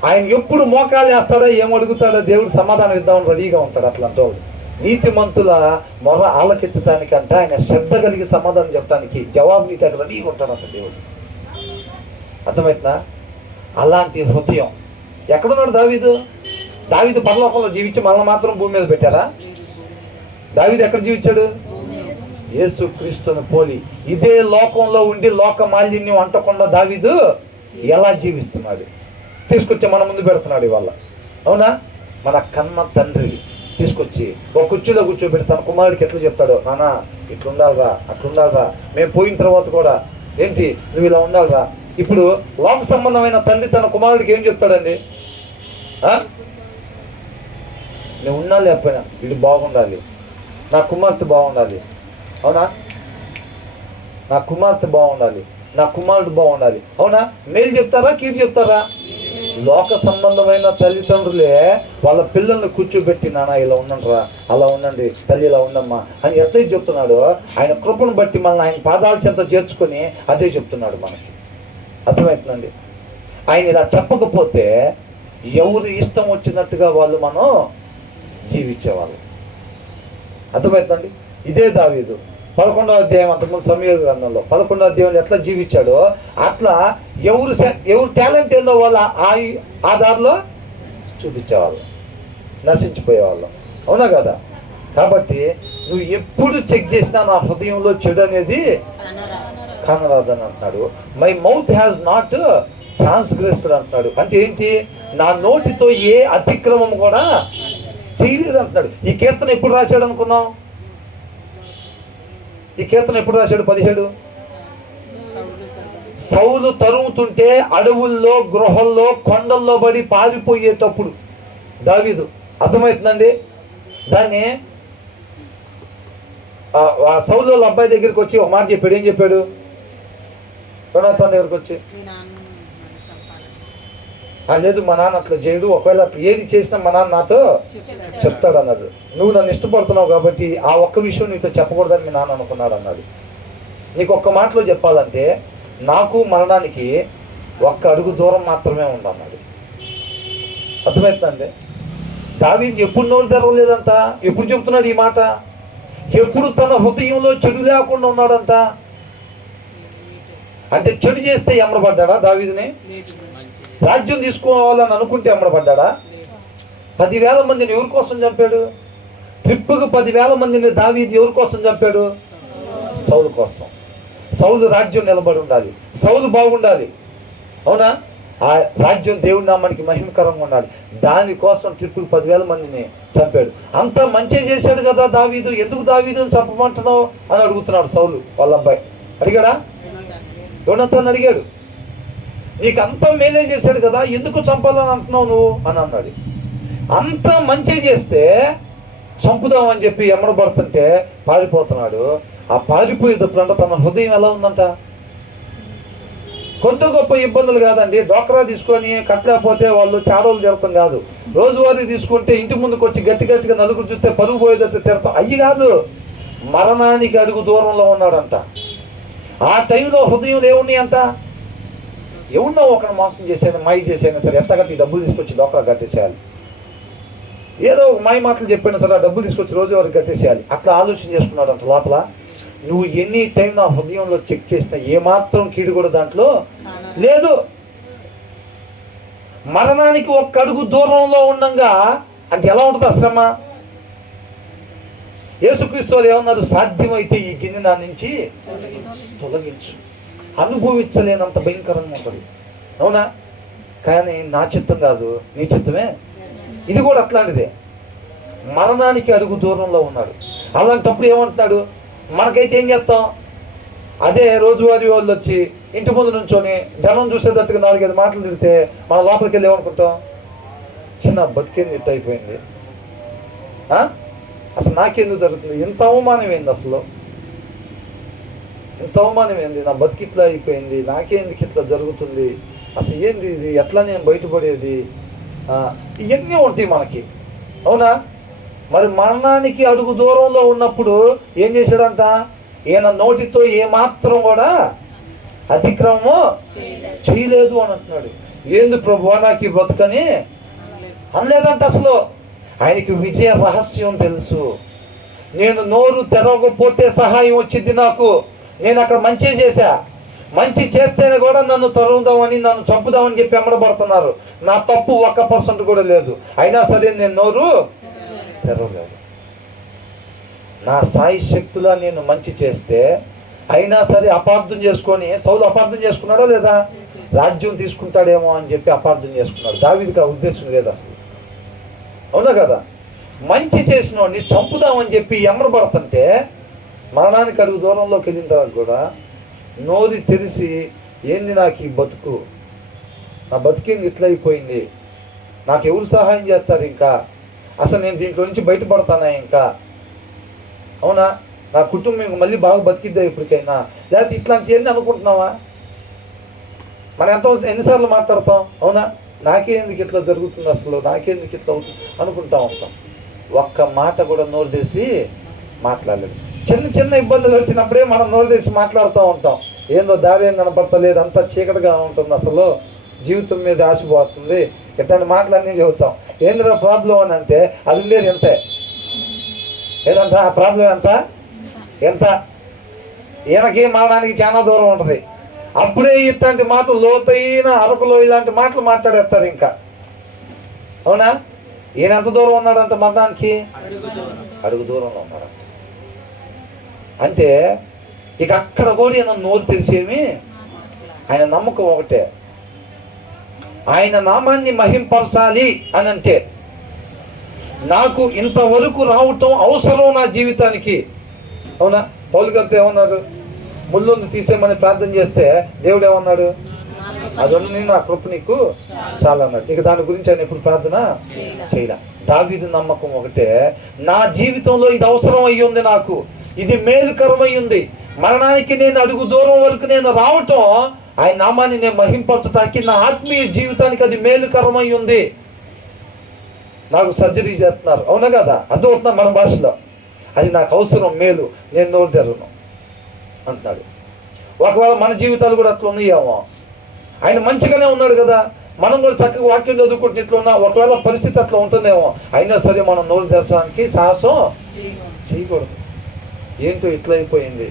ఆయన ఎప్పుడు మోకాలు వేస్తాడో ఏమడుగుతాడో దేవుడు సమాధానం ఇద్దామని రెడీగా ఉంటాడు. అట్లాంటి నీతిమంతుల మొర ఆలకించడానికంటే ఆయన శ్రద్ధ కలిగి సమాధానం చెప్పడానికి జవాబు నీ దగ్గర రెడీగా ఉంటాడంట దేవుడు. అర్థమవుతుందా? అలాంటి హృదయం ఎక్కడున్నాడు దావీదు? దావీదు పరలోకంలో జీవించి మనల్ని మాత్రం భూమి మీద పెట్టారా? దావీదు ఎక్కడ జీవించాడు? యేసు క్రీస్తుని పోలి ఇదే లోకంలో ఉండి లోక మాలిన్యం అంటకుండా దావీదు ఎలా జీవిస్తున్నాడు తీసుకొచ్చి మన ముందు పెడుతున్నాడు ఇవాళ. అవునా? మన కన్న తండ్రి తీసుకొచ్చి ఒక కుర్చీలో కూర్చోబెట్టి తన కుమారుడికి ఎట్లా చెప్తాడో, నానా ఇట్లుండాలరా అట్లుండాలరా, మేము పోయిన తర్వాత కూడా ఏంటి నువ్వు ఇలా ఉండాలరా. ఇప్పుడు లోక సంబంధమైన తండ్రి తన కుమారుడికి ఏం చెప్తాడండి? నేను ఉన్నా లేకపోయినా వీడు బాగుండాలి, నా కుమార్తె బాగుండాలి. అవునా? నా కుమార్తె బాగుండాలి, నా కుమారుడు బాగుండాలి. అవునా? మేలు చెప్తారా కీడు చెప్తారా? లోక సంబంధమైన తల్లిదండ్రులే వాళ్ళ పిల్లల్ని కూర్చోబెట్టి నాన్న ఇలా ఉండండిరా, అలా ఉండండి, తల్లి ఇలా ఉండమ్మా అని ఎట్లయితే చెప్తున్నాడో ఆయన కృపను బట్టి మనల్ని ఆయన పాదాల చెంత చేర్చుకొని అదే చెప్తున్నాడు మనకి. అర్థమవుతుందండి? ఆయన ఇలా చెప్పకపోతే ఎవరు ఇష్టం వచ్చినట్టుగా వాళ్ళు మనం జీవించేవాళ్ళు. అర్థమవుతుందండి? ఇదే దావీదు 11వ అధ్యాయం అంతకుముందు సమూయేలు గ్రంథంలో 11వ అధ్యాయంలో ఎట్లా జీవించాడో అట్లా ఎవరు టాలెంట్ ఏందో వాళ్ళ ఆ దారిలో చూపించేవాళ్ళు, నశించిపోయేవాళ్ళు. అవునా కదా? కాబట్టి నువ్వు ఎప్పుడు చెక్ చేసినా నా హృదయంలో చెడు అనేది కానరాదని అంటున్నాడు. మై మౌత్ హ్యాస్ నాట్ ట్రాన్స్గ్రెస్డ్ అంటున్నాడు. అంటే ఏంటి? నా నోటితో ఏ అతిక్రమం కూడా చేయలేదు అంటున్నాడు. ఈ కీర్తన ఎప్పుడు రాశాడు అనుకున్నాం? ఈ కీర్తన ఎప్పుడు రాశాడు? 17 సౌలు తరుముతుంటే అడవుల్లో గృహల్లో కొండల్లో పడి పారిపోయేటప్పుడు దావీదు. అర్థమవుతుందండి? దాన్ని సౌలు వాళ్ళ అబ్బాయి దగ్గరికి వచ్చి ఒక మాట చెప్పాడు. ఏం చెప్పాడు? యోనాతాన్ దగ్గరికి వచ్చి, లేదు మా నాన్న అట్లా చేయడు, ఒకవేళ ఏది చేసినా మా నాన్న నాతో చెప్తాడు అన్నాడు. నువ్వు నన్ను ఇష్టపడుతున్నావు కాబట్టి ఆ ఒక్క విషయం నీతో చెప్పకూడదని మీ నాన్న అనుకున్నాడు అన్నాడు. నీకు ఒక్క మాటలో చెప్పాలంటే నాకు మరణానికి ఒక్క అడుగు దూరం మాత్రమే ఉండన్నాడు. అర్థమవుతుందండి? దావీదు ఎప్పుడు నోరు తెరవలేదంట. ఎప్పుడు చెప్తున్నాడు ఈ మాట? ఎప్పుడు తన హృదయంలో చెడు లేకుండా ఉన్నాడంట. అంటే చెడు చేస్తే ఎమ్మడబడ్డా దావీదుని? రాజ్యం తీసుకోవాలని అనుకుంటే ఎమ్మడబడ్డా? 10,000 మందిని ఎవరి కోసం చంపాడు? ట్రిప్పుకు 10,000 మందిని దావీదు ఎవరి కోసం చంపాడు? సౌలు కోసం. సౌలు రాజ్యం నిలబడి ఉండాలి, సౌలు బాగుండాలి. అవునా? ఆ రాజ్యం దేవుడి నామానికి మహిమకరంగా ఉండాలి. దానికోసం ట్రిప్పుకు 10,000 మందిని చంపాడు. అంతా మంచి చేశాడు కదా దావీదు, ఎందుకు దావీదుని చంపమంటున్నావు అని అడుగుతున్నాడు సౌలు వాళ్ళ అబ్బాయి. అడిగాడా? యోనాతాన్ అడిగాడు. నీకు అంత మేలే చేశాడు కదా, ఎందుకు చంపాలని అంటున్నావు నువ్వు అని అన్నాడు. అంత మంచి చేస్తే చంపుదామని చెప్పి ఎమ్మడబడుతుంటే పారిపోతున్నాడు. ఆ పారిపోయేటప్పుడు తన హృదయం ఎలా ఉందంట? కొంత గొప్ప ఇబ్బందులు కాదండి. డోక్రా తీసుకొని కట్టలేకపోతే వాళ్ళు చారోలు జరుగుతాం కాదు. రోజువారీ తీసుకుంటే ఇంటి ముందుకు వచ్చి గట్టి గట్టిగా నలుగురు చూస్తే పరుగు పోయేటట్టు తిడతాం అయ్యి కాదు. మరణానికి అడుగు దూరంలో ఉన్నాడంట. ఆ టైంలో హృదయం దేవుణ్ణి అంట ఎవరినో ఒకరిని మోసం చేసేది, మాయ చేసేనా సరే ఎంతగట్టి డబ్బులు తీసుకొచ్చి డోక్రా కట్టేసేయాలి, ఏదో మాయ మాటలు చెప్పినా సరే ఆ డబ్బులు తీసుకొచ్చి రోజు వరకు కట్టేసేయాలి. అట్లా ఆలోచన చేసుకున్నాడు అంట లోపల. నువ్వు ఎన్ని టైం నా హృదయంలో చెక్ చేసినా ఏమాత్రం కీడు కూడా దాంట్లో లేదు. మరణానికి ఒక్క అడుగు దూరంలో ఉండంగా అంటే ఎలా ఉంటుంది ఆ శ్రమ? యేసుక్రీస్తు వారు ఏమన్నారు? సాధ్యమైతే ఈ గిన్నె నా నుంచి తొలగించు. అనుభవించలేనంత భయంకరంగా ఉంటుంది. అవునా? కానీ నా చిత్తం కాదు, నీ చిత్తమే. ఇది కూడా అట్లాంటిదే. మరణానికి అడుగు దూరంలో ఉన్నాడు. అలాంటప్పుడు ఏమంటున్నాడు? మనకైతే ఏం చేస్తాం? అదే రోజువారీ వాళ్ళు వచ్చి ఇంటి ముందు నుంచొని జనం చూసేటట్టుగా 4-5 మాటలు తిడితే మన లోపలికి వెళ్ళి ఏమనుకుంటాం? చిన్న బతికేంది ఇట్ట అయిపోయింది, అసలు నాకెందుకు జరుగుతుంది, ఇంత అవమానం ఏంది, అసలు ఇంత అవమానం ఏంది, నా బతికిట్లా అయిపోయింది, నాకేందుకు ఇట్లా జరుగుతుంది, అసలు ఏంది ఇది, ఎట్లా నేను బయటపడేది, ఇవన్నీ ఉంటాయి మనకి. అవునా? మరి మరణానికి అడుగు దూరంలో ఉన్నప్పుడు ఏం చేశాడంట? ఈయన నోటితో ఏమాత్రం కూడా అతిక్రమము చేయలేదు అని అంటున్నాడు. ఏంది ప్రభువా నాకు ఈ బ్రతుకని అనలేదంట అసలు. ఆయనకి విజయ రహస్యం తెలుసు. నేను నోరు తెరవకపోతే సహాయం వచ్చింది నాకు. నేను అక్కడ మంచి చేశా, మంచి చేస్తేనే కూడా నన్ను తరువుదామని, నన్ను చంపుదామని చెప్పి ఎమ్మడబడుతున్నారు. నా తప్పు 1% కూడా లేదు, అయినా సరే నేను నోరు తెరవలేదు. నా సాయి శక్తులా నేను మంచి చేస్తే అయినా సరే అపార్థం చేసుకొని, సౌలు అపార్థం చేసుకున్నాడో లేదా? రాజ్యం తీసుకుంటాడేమో అని చెప్పి అపార్థం చేసుకున్నాడు. దావీదుకి ఆ ఉద్దేశం లేదు అసలు, అవునా కదా? మంచి చేసిన వాడిని చంపుదామని చెప్పి ఎమ్మడబడుతుంటే మరణానికి అడుగు దూరంలోకి వెళ్ళిన తర్వాత కూడా నోరు తెరిచి, ఏంది నాకు ఈ బతుకు, నా బతికింది ఇట్లా అయిపోయింది, నాకు ఎవరు సహాయం చేస్తారు, ఇంకా అసలు నేను దీంట్లో నుంచి బయటపడతానా ఇంకా, అవునా, నా కుటుంబం మళ్ళీ బాగా బతికిద్దా ఇప్పటికైనా, లేకపోతే ఇట్లాంటివన్నీ అనుకుంటున్నావా? మనం ఎన్నిసార్లు మాట్లాడతాం, అవునా, నాకేందుకు ఇట్లా జరుగుతుంది, అసలు నాకేందుకు ఇట్లా అవుతుంది అనుకుంటా ఉంటాం. ఒక్క మాట కూడా నోరు తెరిచి మాట్లాడలేదు. చిన్న చిన్న ఇబ్బందులు వచ్చినప్పుడే మనం నోరు తెరిచి మాట్లాడుతూ ఉంటాం. ఏందో దారి ఏం కనపడతలేదు, అంతా చీకటిగా ఉంటుంది, అసలు జీవితం మీద ఆశపోతుంది, ఇట్లాంటి మాటలన్నీ చెబుతాం. ఏంద్రా ప్రాబ్లం అని అంటే అది ఉండేది ఎంతే, ఏదంట ఆ ప్రాబ్లం ఎంత ఈయనకి మారడానికి చాలా దూరం ఉంటుంది. అప్పుడే ఇట్లాంటి మాటలు లోతైన అరకులో ఇలాంటి మాటలు మాట్లాడేస్తారు ఇంకా, అవునా? ఈయన ఎంత దూరం ఉన్నాడంట మరణానికి? అడుగు దూరంలో ఉన్నాడు. అంటే ఇక అక్కడ కూడా ఈయన నోరు తెరిచేమి, ఆయన నమ్మకం ఒకటే, ఆయన నామాన్ని మహింపరచాలి అని అంటే నాకు ఇంతవరకు రావటం అవసరం నా జీవితానికి, అవునా? పౌలు గారితో ఏమన్నారు? ముళ్ళుంది తీసేయమని ప్రార్థన చేస్తే దేవుడు ఏమన్నాడు? అది ఉన్న నా కృప నీకు చాలా అన్నాడు. ఇక దాని గురించి ఆయన ఎప్పుడు ప్రార్థన చేయలే. దావీదు నమ్మకం ఒకటే, నా జీవితంలో ఇది అవసరం అయ్యి ఉంది, నాకు ఇది మేలుకరమై ఉంది, మరణానికి నేను అడుగు దూరం వరకు నేను రావటం ఆయన నామాన్ని నేను మహింపరచడానికి, నా ఆత్మీయ జీవితానికి అది మేలుకరమై ఉంది. నాకు సర్జరీ చేస్తున్నారు, అవునా కదా, అర్థమవుతున్నా మన భాషలో, అది నాకు అవసరం, మేలు, నేను నోరు తెరవను అంటున్నాడు. ఒకవేళ మన జీవితాలు కూడా అట్లా ఉన్నాయేమో, ఆయన మంచిగానే ఉన్నాడు కదా, మనం కూడా చక్కగా వాక్యం చదువుకుంటే ఇట్లా ఉన్నా, ఒకవేళ పరిస్థితి అట్లా ఉంటుందేమో, అయినా సరే మనం నోరు తెరచడానికి సాహసం చేయకూడదు. ఏంటో ఇట్లా అయిపోయింది,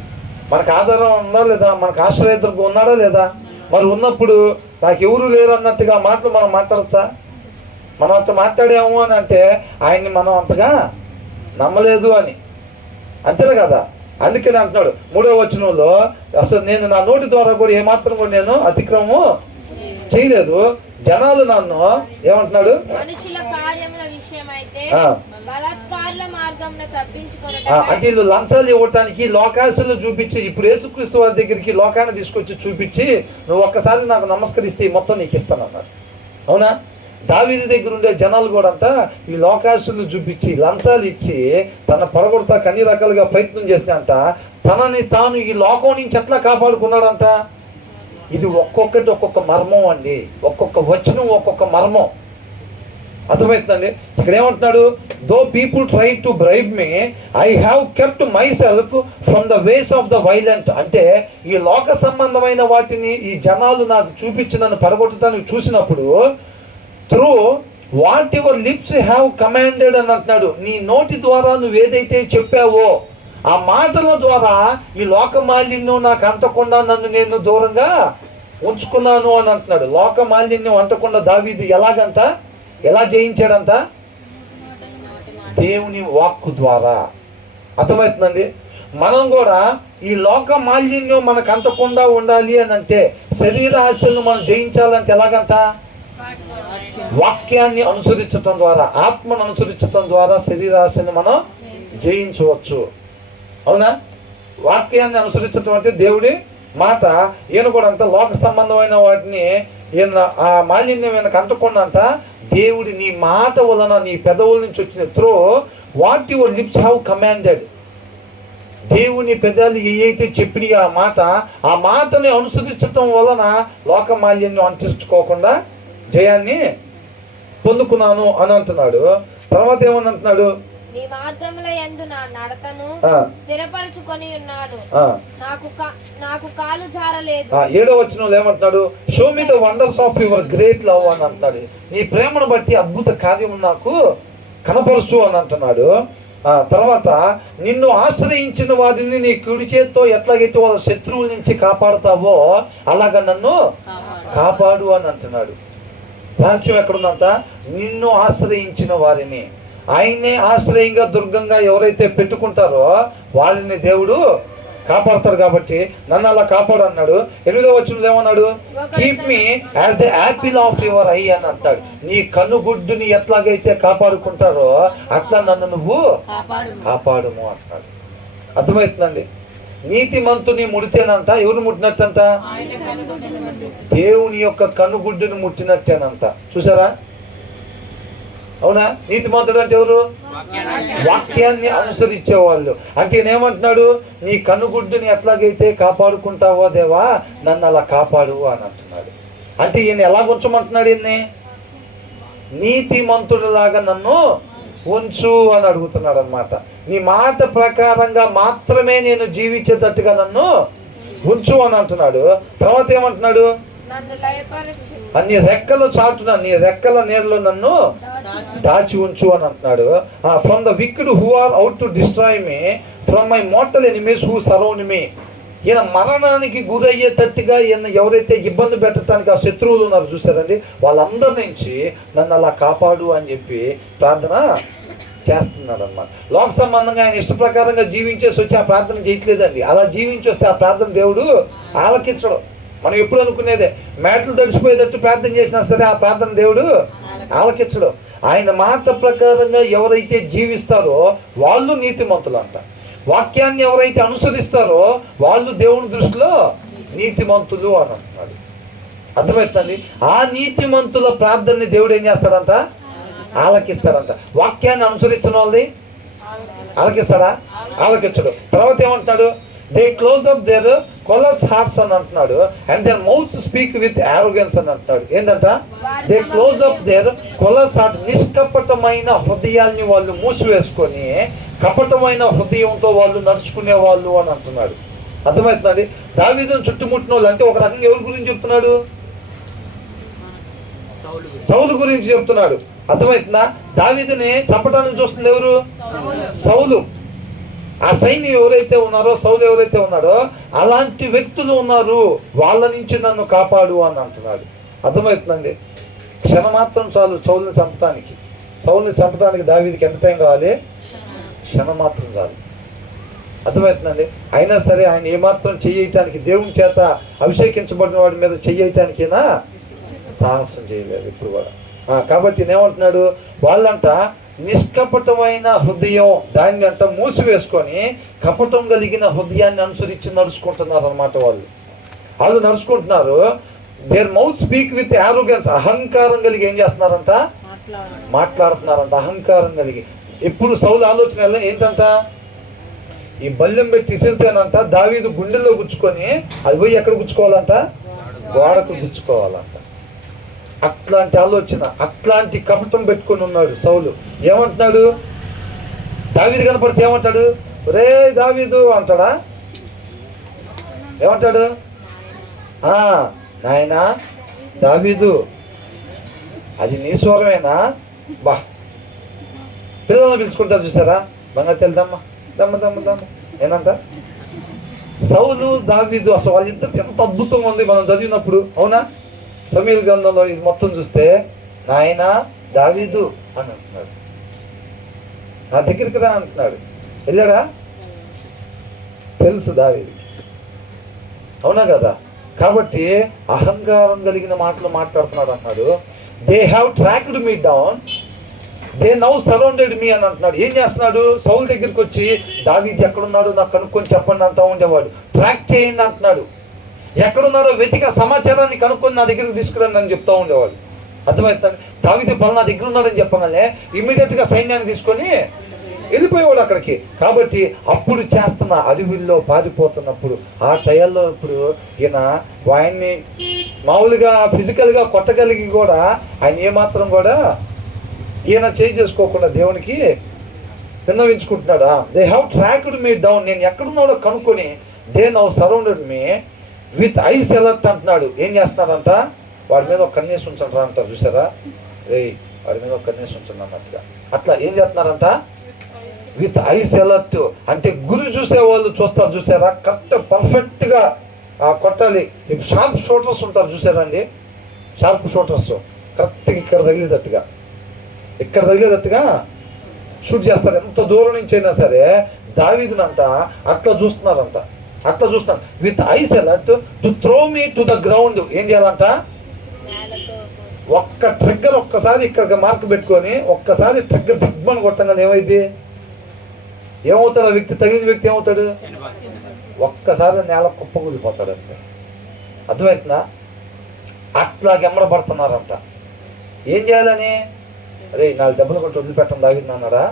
మనకు ఆధారం ఉందా లేదా, మనకు ఆశ్రయదుర్గం ఉన్నాడా లేదా? మరి ఉన్నప్పుడు నాకు ఎవరు లేరు అన్నట్టుగా మాటలు మనం మాట్లాడచ్చా? మనం అట్లా మాట్లాడాము అని అంటే ఆయన్ని మనం అంతగా నమ్మలేదు అని, అంతేనా కదా? అందుకని అంటున్నాడు 3వ వచనంలో, అసలు నేను నా నోటి ద్వారా కూడా ఏమాత్రం కూడా నేను అతిక్రమము చేయలేదు. జనాలు నన్ను ఏమంటున్నాడు? మనుషుల కార్యముల విషయమైతే బలాత్కారుల మార్గమున తప్పించుకొనుట. అంటే వీళ్ళు లంచాలు ఇవ్వటానికి లోకాసులు చూపించి, ఇప్పుడు యేసుక్రీస్తు వారి దగ్గరికి లోకాన్ని తీసుకొచ్చి చూపించి, నువ్వు ఒక్కసారి నాకు నమస్కరిస్తే మొత్తం నీకు ఇస్తానన్నారు, అవునా? దావీదు దగ్గర ఉండే జనాలు కూడా అంట ఈ లోకాసులు చూపించి లంచాలు ఇచ్చి తన పడగొడతా అన్ని రకాలుగా ప్రయత్నం చేస్తే అంట తనని తాను ఈ లోకం నుంచి ఎట్లా కాపాడుకున్నాడంట. ఇది ఒక్కొక్కటి ఒక్కొక్క మర్మం అండి, ఒక్కొక్క వచనం ఒక్కొక్క మర్మం, అర్థమవుతుందండి? ఇక్కడ ఏమంటున్నాడు? Though people try to bribe me, I have kept myself from the ways of the violent. అంటే ఈ లోక సంబంధమైన వాటిని ఈ జనాలు నాకు చూపించి నన్ను పడగొట్టడానికి చూసినప్పుడు, through what your lips have commanded అని అంటున్నాడు. నీ నోటి ద్వారా నువ్వు ఏదైతే చెప్పావో ఆ మాటల ద్వారా ఈ లోక మాలిన్యం నాకు అంటకుండా నన్ను నేను దూరంగా ఉంచుకున్నాను అని అంటున్నాడు. లోక మాలిన్యం అంటకుండా దావీదు ఎలా జయించాడంట? దేవుని వాక్కు ద్వారా. అర్థమవుతుందండి? మనం కూడా ఈ లోక మాలిన్యం మనకు అంటకుండా ఉండాలి అని అంటే, శరీర ఆశలను మనం జయించాలంటే ఎలాగంట? వాక్యాన్ని అనుసరించటం ద్వారా, ఆత్మను అనుసరించటం ద్వారా శరీరాశని మనం జయించవచ్చు, అవునా? వాక్యాన్ని అనుసరించటం అంటే దేవుడి మాట. ఈయన కూడా అంట లోక సంబంధమైన వాటిని ఈయన ఆ మాలిన్యం ఈయనకు అంటకుండా అంట, దేవుడి నీ మాట వలన, నీ పెదవుల నుంచి వచ్చిన throw what your lips have commanded, దేవుని పెదాలు ఏవైతే చెప్పిన ఆ మాటని అనుసరించటం వలన లోక మాలిన్యం అంటించుకోకుండా జయాన్ని పొందుకున్నాను అని అంటున్నాడు. తర్వాత ఏమని అంటున్నాడు? నీ మార్గముల యందు నా నడతను స్థిరపరచుకొని ఉన్నాను, నాకు కాలు జారలేదు. 7వ వచనంలో ఏమంటున్నాడు? Show me the wonders of your great love అని అంటున్నాడు. నీ ప్రేమను బట్టి అద్భుత కార్యము నాకు కనపరుచు అని అంటున్నాడు. తర్వాత నిన్ను ఆశ్రయించిన వారిని నీ కుడి చేత్తో ఎట్లాగైతే వాళ్ళ శత్రువుల నుంచి కాపాడుతావో అలాగా నన్ను కాపాడు అని అంటున్నాడు. రహస్యం ఎక్కడుందంట? నిన్ను ఆశ్రయించిన వారిని. ఆయన్నే ఆశ్రయంగా దుర్గంగా ఎవరైతే పెట్టుకుంటారో వాళ్ళని దేవుడు కాపాడతాడు. కాబట్టి నన్ను అలా కాపాడు అన్నాడు. 8వ వచనంలో ఏమన్నాడు? Keep me as the Apple of your I అని అంటాడు. నీ కన్నుగుడ్డుని ఎట్లాగైతే కాపాడుకుంటారో అట్లా నన్ను నువ్వు కాపాడుము అంటున్నాడు. అర్థమవుతుందండి? నీతిమంతుని ముడితేనంట ఎవరు ముట్టినట్టంట? దేవుని యొక్క కన్నుగుడ్డుని ముట్టినట్టేనంట. చూసారా? అవునా? నీతిమంతుడు అంటే ఎవరు? వాక్యాన్ని అనుసరించేవాళ్ళు. అంటే ఏమంటున్నాడు? నీ కన్నుగుడ్డుని ఎట్లాగైతే కాపాడుకుంటావో దేవా నన్ను అలా కాపాడు అని అంటున్నాడు. అంటే ఈయన ఎలా ఉంచమంటున్నాడు? ఈయన్ని నీతిమంతుడిలాగా నన్ను ఉంచు అని అడుగుతున్నాడు అనమాట. నీ మాట ప్రకారంగా మాత్రమే నేను జీవించేటట్టుగా నన్ను ఉంచు అని అంటున్నాడు. తర్వాత ఏమంటున్నాడు? నీ రెక్కల చాటున, నీ రెక్కల నీడలో నన్ను దాచి ఉంచు అని అంటున్నాడు. From the wicked who are out to destroy me, from my mortal enemies who surround me. ఈయన మరణానికి గురయ్యేటట్టుగా ఈయన ఎవరైతే ఇబ్బంది పెట్టడానికి ఆ శత్రువులు ఉన్నారు చూసారండి, వాళ్ళందరి నుంచి నన్ను అలా కాపాడు అని చెప్పి ప్రార్థన చేస్తున్నాడు అన్నమాట. లోక సంబంధంగా ఆయన ఇష్ట ప్రకారంగా జీవించేసి వచ్చి ఆ ప్రార్థన చేయట్లేదండి. అలా జీవించి వస్తే ఆ ప్రార్థన దేవుడు ఆలకించడు. మనం ఎప్పుడు అనుకునేదే మేటలు తడిసిపోయేటట్టు ప్రార్థన చేసినా సరే ఆ ప్రార్థన దేవుడు ఆలకించడు. ఆయన మాట ప్రకారంగా ఎవరైతే జీవిస్తారో వాళ్ళు నీతిమంతులు అంట. వాక్యాన్ని ఎవరైతే అనుసరిస్తారో వాళ్ళు దేవుని దృష్టిలో నీతిమంతులు అని అంటున్నాడు. అర్థమవుతుంది? ఆ నీతిమంతుల ప్రార్థనని దేవుడు ఏం చేస్తాడంట? ఆలకిస్తాడంట. వాక్యాన్ని అనుసరించిన వాళ్ళది ఆలకిస్తాడా? ఆలకించడు. తర్వాత ఏమంటున్నాడు? They close up their callous hearts అని అంటున్నాడు. And their mouths speak with arrogance అని అంటున్నాడు. ఏంటంట? They close up their callous heart. నిష్కపటమైన హృదయాల్ని వాళ్ళు మూసివేసుకొని కపటమైన హృదయంతో వాళ్ళు నడుచుకునే వాళ్ళు అని అంటున్నాడు. అర్థమవుతుందండి? దావీదును చుట్టుముట్టిన వాళ్ళు అంటే ఒక రకంగా ఎవరి గురించి చెప్తున్నాడు? సౌలు గురించి చెప్తున్నాడు. అర్థమవుతుందా? దావీదుని చంపడానికి చూస్తుంది ఎవరు? సౌలు. ఆ సైన్యం ఎవరైతే ఉన్నారో, సౌలు ఎవరైతే ఉన్నాడో అలాంటి వ్యక్తులు ఉన్నారు, వాళ్ళ నుంచి నన్ను కాపాడు అని అంటున్నాడు. అర్థమవుతుందండి? క్షణమాత్రం చాలు సౌలుని చంపడానికి. సౌలుని చంపడానికి దావీదుకి ఎంత టైం కావాలి? క్షణమాత్రం చాలు. అర్థమవుతుందండి? అయినా సరే ఆయన ఏమాత్రం చెయ్యటానికి, దేవుని చేత అభిషేకించబడిన వాడి మీద చెయ్యటానికైనా సాహసం చేయలేదు ఇప్పుడు కూడా. కాబట్టి నేనేమంటున్నాడు? వాళ్ళంట నిష్కపటమైన హృదయం దాన్ని అంట మూసివేసుకొని కపటం కలిగిన హృదయాన్ని అనుసరించి నడుచుకుంటున్నారు అన్నమాట. వాళ్ళు నడుచుకుంటున్నారు. Their mouth speak with arrogance. అహంకారం కలిగి ఏం చేస్తున్నారంట? మాట్లాడుతున్నారంట. అహంకారం కలిగి. ఎప్పుడు సౌలు ఆలోచన ఏంటంట? ఈ బల్లెం పెట్టి ఇసిరితేనంట దావీదు గుండెల్లో గుచ్చుకొని అది పోయి ఎక్కడ గుచ్చుకోవాలంట? గోడకు గుచ్చుకోవాలంట. అట్లాంటి ఆలోచన, అట్లాంటి కపటం పెట్టుకొని ఉన్నాడు సౌలు. ఏమంటున్నాడు? దావీదు కనపడితే ఏమంటాడు? రే దావీదు అంటాడా? ఏమంటాడు? నాయనా దావీదు, అది నీ స్వరమేనా? బా, పిల్లలను పిలుచుకుంటారు చూసారా? బంగా తెల్దమ్మా, దమ్మ దమ్మ దమ్మ. ఏంటంట? సౌలు దావీదు అసలు వాళ్ళిద్దరికి ఎంత అద్భుతంగా ఉంది మనం చదివినప్పుడు. అవునా? సమూయేలు గ్రంథంలో ఇది మొత్తం చూస్తే నాయనా దావీదు అని అంటున్నాడు. నా దగ్గరికి రా అంటున్నాడు. వెళ్ళాడా? తెలుసు దావీదు. అవునా కదా? కాబట్టి అహంకారం కలిగిన మాటలు మాట్లాడుతున్నాడు అన్నాడు. They have tracked me down, they now surrounded me అని అంటున్నాడు. ఏం చేస్తున్నాడు? సౌలు దగ్గరికి వచ్చి దావీదు ఎక్కడున్నాడు నాకు కనుక్కొని చెప్పండి అంటూ ఉండేవాడు. ట్రాక్ చేయండి అంటున్నాడు. ఎక్కడున్నాడో వెతిక సమాచారాన్ని కనుక్కొని నా దగ్గరికి తీసుకురండి అని చెప్తూ ఉండేవాడు. అర్థమవుతుంది? దావీదు పలానా దగ్గర ఉన్నాడని చెప్పగానే ఇమ్మీడియట్గా సైన్యాన్ని తీసుకొని వెళ్ళిపోయేవాడు అక్కడికి. కాబట్టి అప్పుడు చేస్తున్న అడవిల్లో పారిపోతున్నప్పుడు ఆ టైంలో ఇప్పుడు ఈయన ఆయన్ని మామూలుగా ఫిజికల్గా కొట్టగలిగి కూడా ఆయన ఏమాత్రం కూడా ఈయన చేయి చేసుకోకుండా దేవునికి విన్నవించుకుంటున్నాడా? They have tracked me down. నేను ఎక్కడున్నాడో కనుక్కొని they now surrounded me with eyes alert అంటున్నాడు. ఏం చేస్తున్నాడంట? వాడి మీద ఒక కన్నేసి ఉంచండి రా అంటారు చూసారా? వాడి మీద ఒక కన్నేసి ఉంచండి అన్నట్టుగా. అట్లా ఏం చేస్తున్నారంట, విత్ ఐస్ అలర్ట్ అంటే గురి చూసే వాళ్ళు చూస్తారు చూసారా, కరెక్ట్ పర్ఫెక్ట్గా కొట్టాలి. ఇప్పుడు షార్ప్ షూటర్స్ ఉంటారు చూసారండి, షార్ప్ షూటర్స్ కరెక్ట్గా ఇక్కడ తగిలేటట్టుగా షూట్ చేస్తారు. ఎంత దూరం నుంచి అయినా సరే దావీదునంట అట్లా చూస్తున్నారంట, అట్లా చూస్తున్నారు. With eyes alert to throw me to the ground. ఏం చేయాలంట, ఒక్క ట్రిగ్గర్ ఒక్కసారి ఇక్కడ మార్క్ పెట్టుకొని ఒక్కసారి ట్రిగ్గర్ దిగ్మని కొట్టంగానే ఏమవుతాడు ఆ వ్యక్తి, తగిలిన వ్యక్తి ఏమవుతాడు, ఒక్కసారి నేల కుప్పకూలిపోతాడు అంతే. అర్థమవుతుందా? అట్లా గెమ్మడబడుతున్నారంట. ఏం చేయాలని, అరే 4 దెబ్బలు కొట్టి వదిలిపెట్టండి దావీదు అన్నాడా,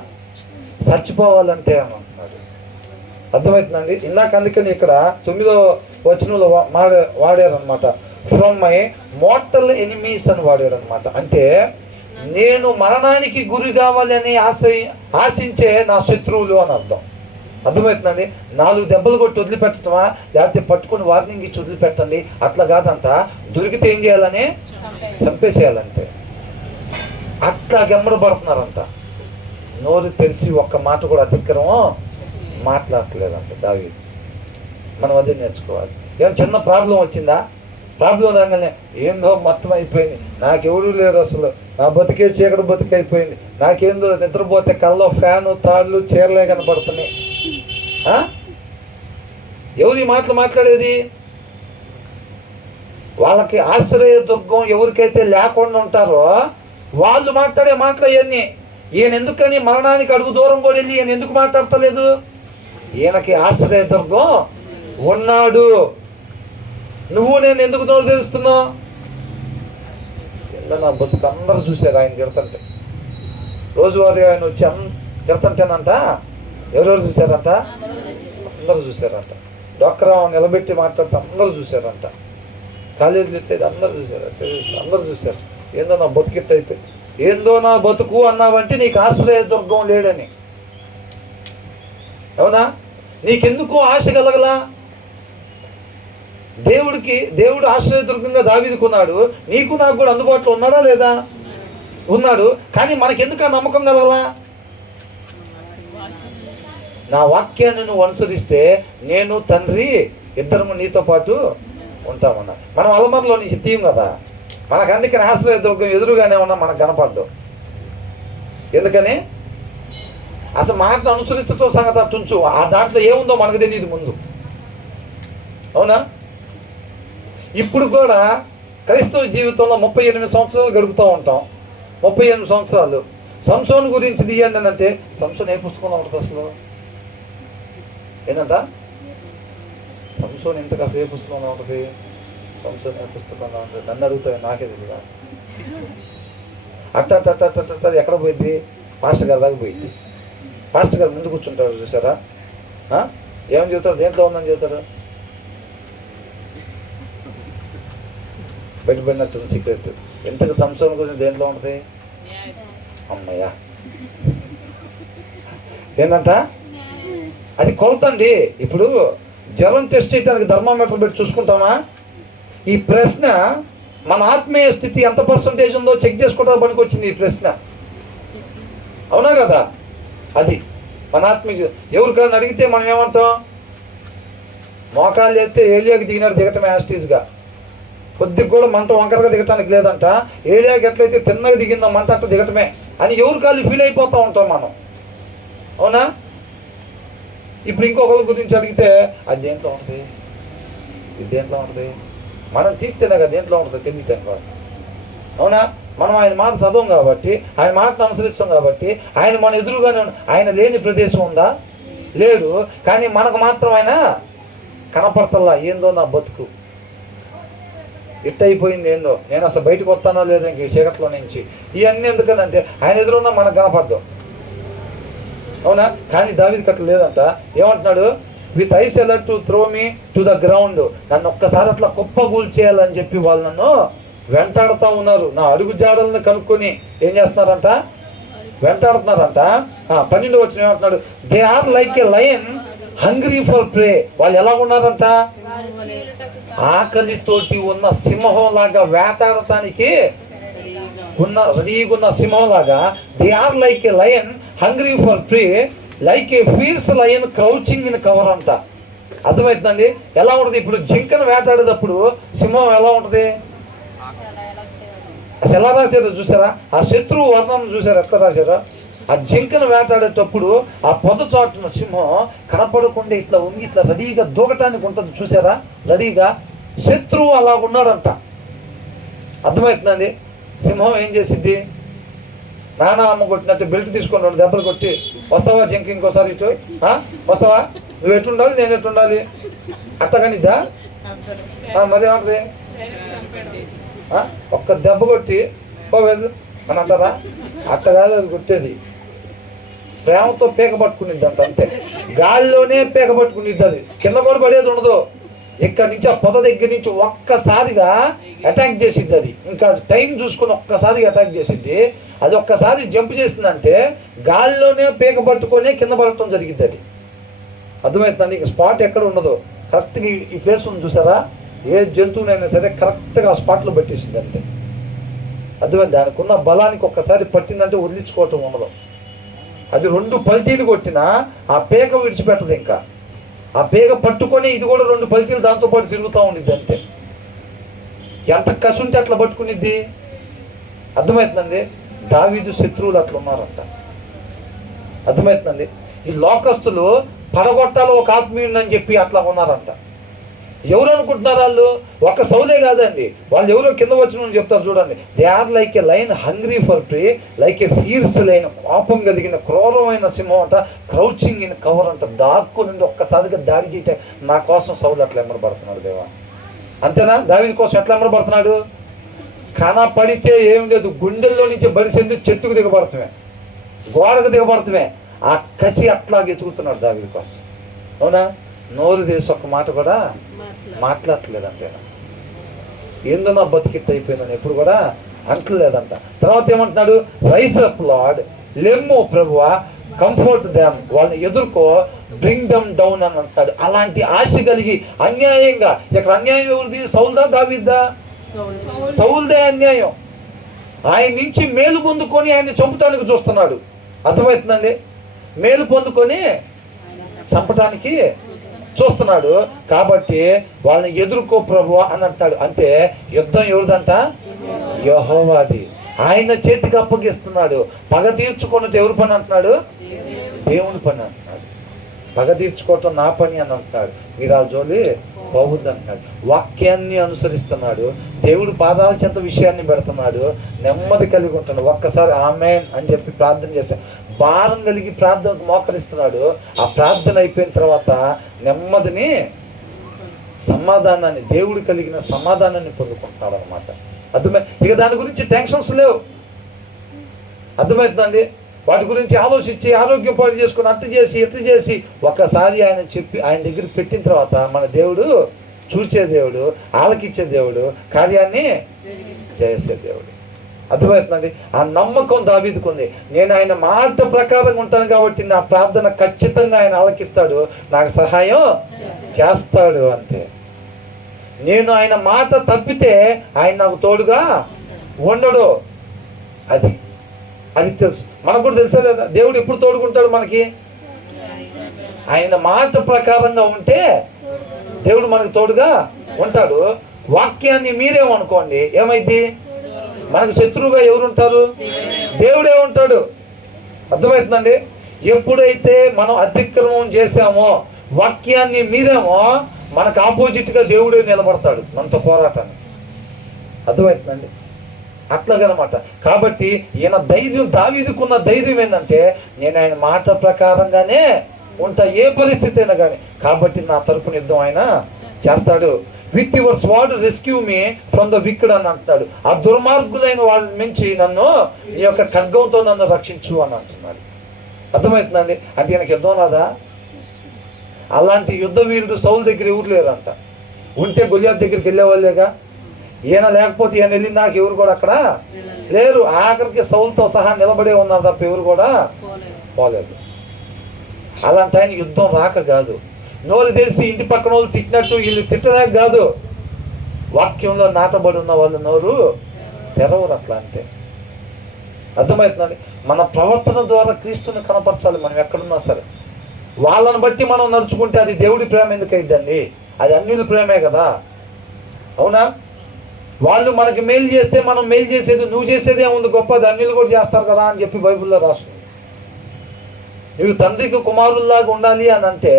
చచ్చిపోవాలంతే అని అంటున్నాడు. అర్థమవుతుందండి? ఇందాక అందుకని ఇక్కడ 9వ వచనంలో వాడారనమాట, ఫ్రమ్ మై మోర్టల్ ఎనిమీస్ అని వాడాడు అనమాట. అంటే నేను మరణానికి గురి కావాలని ఆశించే నా శత్రువులు అని అర్థం. అర్థమవుతుందండి? 4 దెబ్బలు కొట్టి వదిలిపెట్టడమా, లేకపోతే పట్టుకొని వార్నింగ్ ఇచ్చి వదిలిపెట్టండి అట్లా కాదంట. దొరికితే ఏం చేయాలని, చంపేసేయాలంతే. అట్లా గెమ్మడబడుతున్నారంట. నోరు తెలిసి ఒక్క మాట కూడా అతిక్రమం మాట్లాడట్లేదంట దావీదు. మనం అదే నేర్చుకోవాలి. ఏమైనా చిన్న ప్రాబ్లం వచ్చిందా, ప్రాబ్లం రాగానే ఏందో మొత్తం అయిపోయింది, నాకెవరూ లేరు, అసలు నా బతికే చీకటి బతికి అయిపోయింది, నాకేందో నిద్రపోతే కల్లో ఫ్యాను తాళ్ళు చీరలే కనపడుతున్నాయి. ఎవరి మాటలు మాట్లాడేది, వాళ్ళకి ఆశ్రయ దుర్గం ఎవరికైతే లేకుండా ఉంటారో వాళ్ళు మాట్లాడే మాటలు ఇవన్నీ. ఈయన ఎందుకని మరణానికి అడుగు దూరం కూడా వెళ్ళి ఈయన ఎందుకు మాట్లాడతలేదు, ఈయనకి ఆశ్రయ దుర్గం ఉన్నాడు. నువ్వు నేను ఎందుకు నోరు తెలుస్తున్నావు, నా బతుకు అందరూ చూశారు ఆయన తిడతంటే. రోజువారీ ఆయన వచ్చి తిడతంటేనంట ఎవరెవరు చూశారంట, అందరూ చూశారంట. డాక్టర్ నిలబెట్టి మాట్లాడితే అందరూ చూశారంట. కాలేజీలు ఎట్టేది అందరూ చూశారంట, అందరూ చూశారు. ఏందో నా బతుకిట్ట అయిపోయింది, ఏందో నా బతుకు అన్నావంటే నీకు ఆశ్రయ దుర్గం లేడని. అవునా? నీకెందుకు ఆశ కలగలా? దేవుడు ఆశ్రయదుర్గంగా దావీదుకున్నాడు, నీకు నాకు కూడా అందుబాటులో ఉన్నాడా లేదా? ఉన్నాడు. కానీ మనకెందుకు ఆ నమ్మకం కలగలా? నా వాక్యాన్ని నువ్వు అనుసరిస్తే నేను తండ్రి ఇద్దరము నీతో పాటు ఉంటామన్నా. మనం అలమరలో నుంచి తీయం కదా, మనకు అందుకని ఆశ్రయదుర్గం ఎదురుగానే ఉన్నా మనకు కనపడ్డు. ఎందుకని అసలు మాట అనుసరించడం సంగతి తుంచు, ఆ దాంట్లో ఏముందో మనకు తెలియదు ముందు. అవునా? ఇప్పుడు కూడా క్రైస్తవ జీవితంలో 38 సంవత్సరాలు గడుపుతూ ఉంటాం. 38 సంవత్సరాలు సంసోన్ గురించి తీయండి అంటే సంసోన్ ఏ పుస్తకంలో ఉంటుంది అసలు? ఏంటంట సంసోన్ ఇంతకు అసలు ఏ పుస్తకంలో ఉంటుంది? సంసోన్ ఏ పుస్తకంలో ఉంటుంది? నన్ను అడుగుతాయి, నాకే తెలియదు. అట్ట ఎక్కడ పోయింది? మాస్టర్ గారి దాకా పోయింది. మాస్టర్ గారు ముందు కూర్చుంటారు చూసారా, ఏమని చెబుతారు, దేంట్లో ఉందని చెబుతారు, బయటపడినట్టుంది సీక్రెట్. ఎంతకు సంసోన్ గురించి దేంట్లో ఉంటుంది? అమ్మయ్యా, ఏంటంట అది కొలతండి. ఇప్పుడు జ్వరం టెస్ట్ చేయడానికి థర్మామీటర్ పెట్టి చూసుకుంటామా? ఈ ప్రశ్న మన ఆత్మీయ స్థితి ఎంత పర్సంటేజ్ ఉందో చెక్ చేసుకోవడానికి పనికి వచ్చింది ఈ ప్రశ్న. అవునా కదా? అది మన ఆత్మీయ. ఎవరికైనా అడిగితే మనం ఏమంటాం? మోకాళ్ళు చేస్తే ఏలియాకి దిగినాడు దిగటమే యాస్టీస్గా. కొద్దిగా కూడా మంట వంకరగా దిగటానికి లేదంట. ఏలియాకి ఎట్లయితే తిన్నగా దిగిందో మంట అట్లా దిగటమే అని ఎవరి కాళ్ళు ఫీల్ అయిపోతూ ఉంటాం మనం. అవునా? ఇప్పుడు ఇంకొకరి గురించి అడిగితే అది దేంట్లో ఉంటుంది, ఇది దేంట్లో ఉంటుంది, మనం తీస్తేనే కదా దేంట్లో ఉంటుంది తెలియటం కాదు. అవునా? మనం ఆయన మాట చదవం కాబట్టి, ఆయన మాటను అనుసరిస్తాం కాబట్టి, ఆయన మన ఎదురుగానే ఆయన లేని ప్రదేశం ఉందా? లేడు. కానీ మనకు మాత్రం ఆయన కనపడతల్లా. ఏందో నా బతుకు ఇట్టయిపోయింది, ఏందో నేను అసలు బయటకు వస్తానో లేదో ఇంక ఈ చీకట్లో నుంచి. ఇవన్నీ ఎందుకనంటే ఆయన ఎదురున్నా మనకు కనపడదు. అవునా? కానీ దావీదుకి అట్లా లేదంట. ఏమంటున్నాడు? With eyes alert to throw me to the ground. నన్ను ఒక్కసారి అట్లా కుప్పగూల్ చేయాలని చెప్పి వాళ్ళు నన్ను వెంటాడుతూ ఉన్నారు. నా అడుగు జాడలను కనుక్కొని ఏం చేస్తున్నారంట? వెంటాడుతున్నారంట. 12వ వచనం ఏమంటున్నాడు? They are like a lion hungry for prey. వాళ్ళు ఎలా ఉన్నారంట? ఆకలితోటి ఉన్న సింహం లాగా వేటాడటానికి రెడీగా ఉన్న సింహం లాగా, they are like a lion hungry for prey, like a fierce lion crouching in cover అంట. అర్థమవుతుందండి? ఎలా ఉంటుంది? ఇప్పుడు జింకను వేటాడేటప్పుడు సింహం ఎలా ఉంటుంది? అసలు ఎలా రాశారో చూసారా? ఆ శత్రువు వర్ణం చూసారా ఎట్లా రాశారో? ఆ జింకను వేటాడేటప్పుడు ఆ పొద చాటున సింహం కనపడకుండా ఇట్లా ఉంగి ఇట్లా రెడీగా దూకటానికి ఉంటుంది చూసారా? రెడీగా. శత్రువు అలా ఉన్నాడంట. అర్థమవుతుందండి? సింహం ఏం చేసిద్ది? నానా అమ్మ కొట్టినట్టు బెల్ట్ తీసుకొని 2 దెబ్బలు కొట్టి, వస్తావా జింక ఇంకోసారి ఇటు, వస్తావా, నువ్వు ఎట్టుండాలి నేను ఎట్టుండాలి అట్టగానిద్దా? మరి ఏమంటది? ఒక్క దెబ్బ కొట్టి పోవేదు అని అంటారా? అట్ట కాదు అది కొట్టేది. ప్రేమతో పీక పట్టుకునిద్ది అంట, అంతే. గాలిలోనే పీక పట్టుకునిద్ది. అది కింద కూడా పడేది ఉండదు. ఇక్కడి నుంచి ఆ పొద దగ్గర నుంచి ఒక్కసారిగా అటాక్ చేసిద్ది. అది ఇంకా టైం చూసుకొని ఒక్కసారి అటాక్ చేసిద్ది. అది ఒక్కసారి జంప్ చేసిందంటే గాలిలోనే పీక పట్టుకొని కింద పడటం జరిగిద్ది. అది అర్థమవుతుందండి? ఇంక స్పాట్ ఎక్కడ ఉండదు. కరెక్ట్గా ఈ ప్లేస్ ఉంది చూసారా? ఏ జంతువునైనా సరే కరెక్ట్గా ఆ స్పాట్లో పట్టేసింది అంతే. అర్థమైంది? దానికి ఉన్న బలానికి ఒక్కసారి పట్టిందంటే వదిలించుకోవటం ఉండదు. అది 2 పల్టీలు కొట్టినా ఆ పేక విడిచిపెట్టదు. ఇంకా ఆ పేక పట్టుకొని ఇది కూడా 2 పల్టీలు దాంతోపాటు తిరుగుతూ ఉండిద్ది అంతే. ఎంత కసి ఉంటే అట్లా పట్టుకునిద్ది. అర్థమవుతుందండి? దావీదు శత్రువులు అట్లా ఉన్నారంట. అర్థమవుతుందండి? ఈ లోకస్తులు పడగొట్టాలో ఒక ఆత్మీయుని చెప్పి అట్లా ఉన్నారంట. ఎవరు అనుకుంటున్నారు వాళ్ళు? ఒక సౌలే కాదండి, వాళ్ళు ఎవరో కింద వచ్చిన చెప్తారు చూడండి. They are like a lion hungry for prey, like a fierce lion, కోపం కలిగిన క్రూరమైన సింహం అంట, క్రౌచింగ్ ఇన్ కవర్ అంట, దాక్కుని ఒక్కసారిగా దాడి చేయట. నా కోసం సౌలు అట్లా ఎమ్మడబడుతున్నాడు దేవా. అంతేనా? దావీదు కోసం ఎట్లా ఎమ్మడబడుతున్నాడు? కనపడితే ఏం లేదు, గుండెల్లో నుంచి బడిసెందు చెట్టుకు దిగబడతామే, గోడకు దిగబడతామే. ఆ కసి అట్లాగే ఎతుకుతున్నాడు దావీదు కోసం. అవునా? నోరు తీసి ఒక్క మాట కూడా మాట్లాడలేదంటే, ఏందో నా బతికిట్ అయిపోయిందని ఎప్పుడు కూడా అంటలేదంట. తర్వాత ఏమంటున్నాడు? రైస్ అప్ లార్డ్, లెమ్ము ప్రభువా, కంఫర్ట్ దెమ్, వాళ్ళని ఎదుర్కో, బ్రింగ్ దమ్ డౌన్ అని అంటాడు. అలాంటి ఆశ కలిగి అన్యాయంగా, ఇక్కడ అన్యాయం ఎవరిది? సౌల్దా దావీద్దా? సౌల్దే అన్యాయం. ఆయన నుంచి మేలు పొందుకొని ఆయన్ని చంపటానికి చూస్తున్నాడు. అర్థమవుతుందండి? మేలు పొందుకొని చంపటానికి చూస్తున్నాడు. కాబట్టి వాళ్ళని ఎదుర్కో ప్రభువా అని అంటాడు. అంటే యుద్ధం ఎవరిదంట? యెహోవాది. ఆయన చేతికి అప్పగిస్తున్నాడు. పగ తీర్చుకున్నట్టు ఎవరి పని అంటున్నాడు? దేవుని పని అంటున్నాడు. పగ తీర్చుకోవటం నా పని అని అంటున్నాడు. మీరు ఆ జోలి పోవద్దు అంటున్నాడు. వాక్యాన్ని అనుసరిస్తున్నాడు. దేవుడు పాదాల చెంత విషయాన్ని పెడుతున్నాడు. నెమ్మది కలిగి ఉంటున్నాడు. ఒక్కసారి ఆమేన్ అని చెప్పి ప్రార్థన చేస్తాడు. భారం కలిగి ప్రార్థనకు మోకరిస్తున్నాడు. ఆ ప్రార్థన అయిపోయిన తర్వాత నెమ్మదిని, సమాధానాన్ని, దేవుడు కలిగిన సమాధానాన్ని పొందుకుంటున్నాడు అనమాట. అర్థమై ఇక దాని గురించి టెన్షన్స్ లేవు. అర్థమవుతుందండి? వాటి గురించి ఆలోచించి ఆరోగ్యం పాటు చేసుకుని అట్టు చేసి ఎట్టు చేసి ఒక్కసారి ఆయన చెప్పి ఆయన దగ్గర పెట్టిన తర్వాత మన దేవుడు చూచే దేవుడు, ఆలకిచ్చే దేవుడు, కార్యాన్ని చేసే దేవుడు. అర్థమవుతుందండి? ఆ నమ్మకం దావీదుకుంది. నేను ఆయన మాట ప్రకారంగా ఉంటాను కాబట్టి నా ప్రార్థన ఖచ్చితంగా ఆయన ఆలకిస్తాడు, నాకు సహాయం చేస్తాడు అంతే. నేను ఆయన మాట తప్పితే ఆయన నాకు తోడుగా ఉండడు. అది అది తెలుసు. మనకు కూడా తెలుసా లేదా? దేవుడు ఎప్పుడు తోడుకుంటాడు మనకి? ఆయన మాట ప్రకారంగా ఉంటే దేవుడు మనకు తోడుగా ఉంటాడు. వాక్యాన్ని మీరేమనుకోండి, ఏమైంది? మనకు శత్రువుగా ఎవరుంటారు? దేవుడే ఉంటాడు. అర్థమవుతుందండి? ఎప్పుడైతే మనం అతిక్రమం చేశామో, వాక్యాన్ని మీరేమో, మనకు ఆపోజిట్గా దేవుడే నిలబడతాడు మనతో పోరాటాన్ని. అర్థమవుతుందండి? అట్లాగనమాట. కాబట్టి ఈయన ధైర్యం, దావీదుకున్న ధైర్యం ఏంటంటే, నేను ఆయన మాట ప్రకారంగానే ఉంటా ఏ పరిస్థితి అయినా కానీ. కాబట్టి నా తరపున యుద్ధం ఆయన చేస్తాడు. With your sword rescue me from the wicked అని అంటున్నాడు. ఆ దుర్మార్గులైన వాళ్ళని మించి నన్ను ఈ యొక్క ఖడ్గంతో నన్ను రక్షించు అని అంటున్నాడు. అర్థమవుతుందండి? అంటే ఈయనకి యుద్ధం రాదా? అలాంటి యుద్ధ వీరుడు సౌలు దగ్గర ఎవరు లేరంట. ఉంటే గొలియాత్ దగ్గరికి వెళ్ళేవాళ్ళేగా. ఈయన లేకపోతే ఈయన వెళ్ళింది నాకు ఎవరు కూడా అక్కడ లేరు. ఆఖరికి సౌలుతో సహా నిలబడే ఉన్నారు తప్ప ఎవరు కూడా పోలేదు. అలాంటి ఆయన యుద్ధం రాక కాదు, నోరు తెలిసి ఇంటి పక్కన వాళ్ళు తిట్టినట్టు వీళ్ళు తిట్టలేక కాదు, వాక్యంలో నాటబడి ఉన్న వాళ్ళు నోరు తెరవరు అట్లా. అంతే. అర్థమవుతుందండి? మన ప్రవర్తన ద్వారా క్రీస్తుని కనపరచాలి మనం ఎక్కడున్నా సరే. వాళ్ళని బట్టి మనం నడుచుకుంటే అది దేవుడి ప్రేమ ఎందుకు అయిద్దండి? అది అన్యుల ప్రేమే కదా, అవునా? వాళ్ళు మనకి మేలు చేస్తే మనం మేలు చేసేది, నువ్వు చేసేదే ఉంది గొప్ప, అది అన్యులు కూడా చేస్తారు కదా అని చెప్పి బైబిల్లో రాస్తుంది. నువ్వు తండ్రికి కుమారుల్లాగా ఉండాలి అని అంటే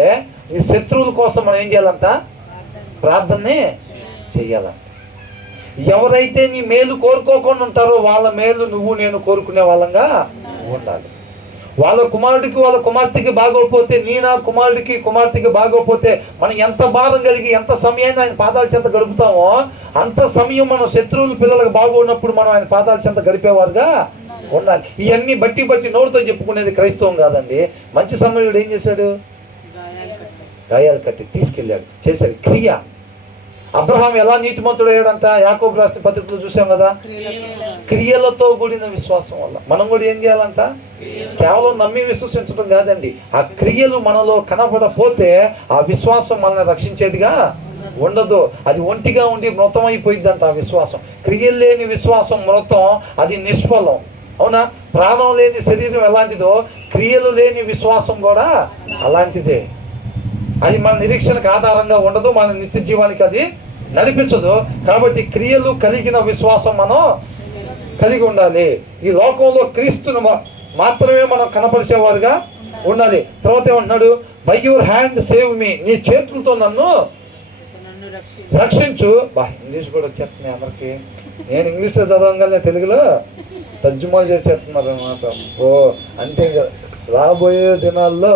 నీ శత్రువుల కోసం మనం ఏం చేయాలంట? ప్రార్థనే చెయ్యాలంట. ఎవరైతే నీ మేలు కోరుకోకుండా ఉంటారో వాళ్ళ మేలు నువ్వు నేను కోరుకునే వాళ్ళంగా ఉండాలి. వాళ్ళ కుమారుడికి వాళ్ళ కుమార్తెకి బాగోకపోతే, నా కుమారుడికి కుమార్తెకి బాగోకపోతే మనం ఎంత భారం కలిగి ఎంత సమయాన్ని ఆయన పాదాల చెంత గడుపుతామో అంత సమయం మనం శత్రువుల పిల్లలకు బాగున్నప్పుడు మనం ఆయన పాదాల చెంత గడిపేవారుగా ఉండాలి. ఇవన్నీ బట్టి నోటితో చెప్పుకునేది క్రైస్తవం కాదండి. మంచి సమయుడు ఏం చేశాడు? గాయాలు కట్టి తీసుకెళ్ళాడు, చేశాడు క్రియ. అబ్రహాం ఎలా నీతిమంతుడు అయ్యాడంట? యాకోబు రాసిన పత్రికలో చూసాం కదా, క్రియలతో కూడిన విశ్వాసం వల్ల. మనం కూడా ఏం చేయాలంట? కేవలం నమ్మి విశ్వసించడం కాదండి, ఆ క్రియలు మనలో కనబడపోతే ఆ విశ్వాసం మనల్ని రక్షించేదిగా ఉండదు. అది ఒంటిగా ఉండి మృతం అయిపోయిందంట ఆ విశ్వాసం. క్రియలు లేని విశ్వాసం మృతం, అది నిష్ఫలం, అవునా? ప్రాణం లేని శరీరం ఎలాంటిదో క్రియలు లేని విశ్వాసం కూడా అలాంటిదే. అది మన నిరీక్షణకు ఆధారంగా ఉండదు, మన నిత్య జీవానికి అది నడిపించదు. కాబట్టి క్రియలు కలిగిన విశ్వాసం మనం కలిగి ఉండాలి. ఈ లోకంలో క్రీస్తును మాత్రమే మనం కనపరిచేవారుగా ఉండాలి. తర్వాత ఏమంటున్నాడు? By your hand save me, నీ చేతులతో నన్ను రక్షించు. ఇంగ్లీష్ కూడా వచ్చేస్తున్నాయి అందరికి. నేను ఇంగ్లీష్లో చదవగానే తెలుగులో తర్జుమా చేసేస్తున్నారు అన్నమాట. అంతే కదా, రాబోయే దినాల్లో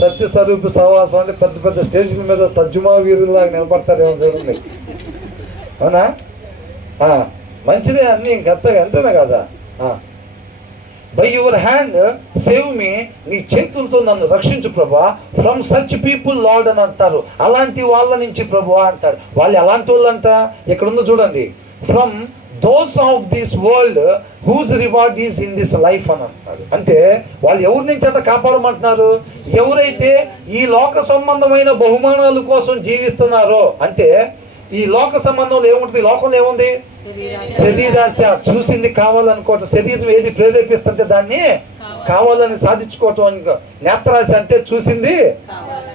సత్యస్వరూప సహవాసం అంటే పెద్ద స్టేజ్ల మీద తర్జుమా వీరులాగా నిలబడతారేమో చూడండి, అవునా? మంచిదే అన్నీ ఇంకంతగా, అంతేనా కదా? By your hand save me, నీ చేతులతో నన్ను రక్షించు ప్రభువా, ఫ్రమ్ సచ్ పీపుల్ లార్డ్ అని అంటారు. అలాంటి వాళ్ళ నుంచి ప్రభువా అంటాడు. వాళ్ళు ఎలాంటి వాళ్ళు అంట? ఇక్కడ ఉంది చూడండి, from those of this world whose reward is in this life అని అంటున్నాడు. అంటే వాళ్ళు ఎవరి నుంచి అంట కాపాడమంటున్నారు? ఎవరైతే ఈ లోక సంబంధమైన బహుమానాల కోసం జీవిస్తున్నారో. అంటే ఈ లోక సంబంధంలో ఏముంటుంది? లోకంలో ఏముంది? శరీరాశ. చూసింది కావాలనుకోవటం. శరీరం ఏది ప్రేరేపిస్తుంటే దాన్ని కావాలని సాధించుకోవటం. నేత్రాశ అంటే చూసింది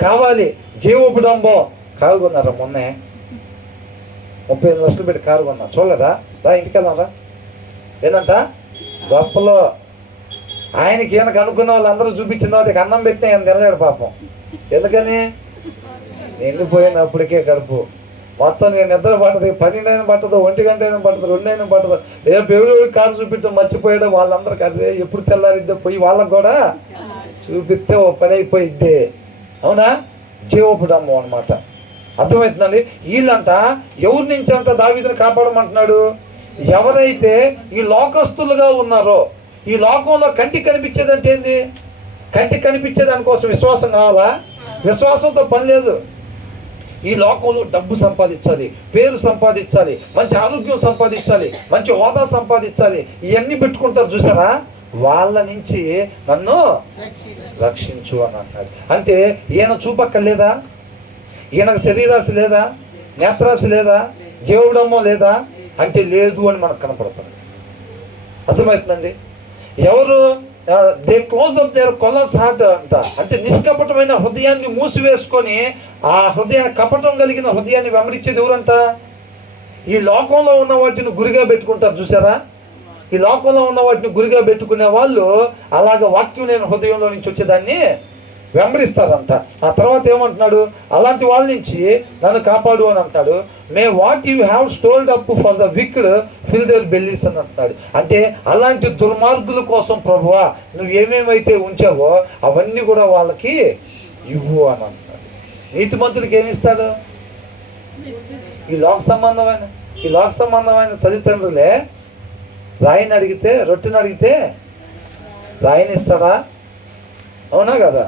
కావాలి. జీవోపడంబం. కారు కొన్నారా మొన్నే? 35 లక్షలు పెట్టి కారు కొన్నా, చూడలేదా? ఇంటికి వెళ్దాంరా. ఏంటంట గొప్పలో ఆయనకి ఈయనకు అనుకున్న వాళ్ళందరూ చూపించిన తర్వాత అన్నం పెట్టినా ఈయన తినలేడు పాపం. ఎందుకని? నిండిపోయింది అప్పటికే కడుపు మొత్తం. నేను నిద్ర పట్టదు, 12 అయినా పట్టదు, 1 గంట అయినా పట్టదు, 2 అయినా పట్టదు. రేపు ఎవరు కారు చూపించడం మర్చిపోయాడు వాళ్ళందరికీ. అదే ఎప్పుడు తెల్లారిద్దే పోయి వాళ్ళకు కూడా చూపిస్తే ఓ పని అయిపోయిద్ది, అవునా? జీవోపడము అనమాట. అర్థమవుతుందండి? వీళ్ళంట ఎవరి నుంచి అంట దావీదుని కాపాడమంటున్నాడు? ఎవరైతే ఈ లోకస్తులుగా ఉన్నారో. ఈ లోకంలో కంటికి కనిపించేదంటే ఏంది? కంటికి కనిపించే దానికోసం విశ్వాసం కావాలా? విశ్వాసంతో పని లేదు. ఈ లోకంలో డబ్బు సంపాదించాలి, పేరు సంపాదించాలి, మంచి ఆరోగ్యం సంపాదించాలి, మంచి హోదా సంపాదించాలి, ఇవన్నీ పెట్టుకుంటారు చూసారా? వాళ్ళ నుంచి నన్ను రక్షించు అని అంటాడు. అంటే ఈయన చూపక్కర్లేదా? ఈయనకు శరీరాశ లేదా? నేత్రాశ లేదా? జీవడమో లేదా? అంటే లేదు అని మనకు కనపడుతుంది. అర్థమవుతుందండి? ఎవరు? They close up their callous heart అంట. అంటే నిష్కపటమైన హృదయాన్ని మూసివేసుకొని ఆ హృదయాన్ని, కపటం కలిగిన హృదయాన్ని వెంబడించేది ఎవరంట? ఈ లోకంలో ఉన్న వాటిని గురిగా పెట్టుకుంటారు చూసారా? ఈ లోకంలో ఉన్న వాటిని గురిగా పెట్టుకునే వాళ్ళు అలాగ వాక్యం నేను హృదయంలో నుంచి వచ్చేదాన్ని వెంబడిస్తారంట. ఆ తర్వాత ఏమంటున్నాడు? అలాంటి వాళ్ళ నుంచి నన్ను కాపాడు అని అంటాడు. May what you have stored up for the wicked fill their bellies అని అంటున్నాడు. అంటే అలాంటి దుర్మార్గుల కోసం ప్రభువా నువ్వు ఏమేమైతే ఉంచావో అవన్నీ కూడా వాళ్ళకి ఇవ్వు అని అంటున్నాడు. నీతిమంతుడికి ఏమిస్తాడు? ఈ లోక సంబంధమైన తల్లిదండ్రులే రాయిని అడిగితే, రొట్టెని అడిగితే రాయిని ఇస్తాడా? అవునా కదా?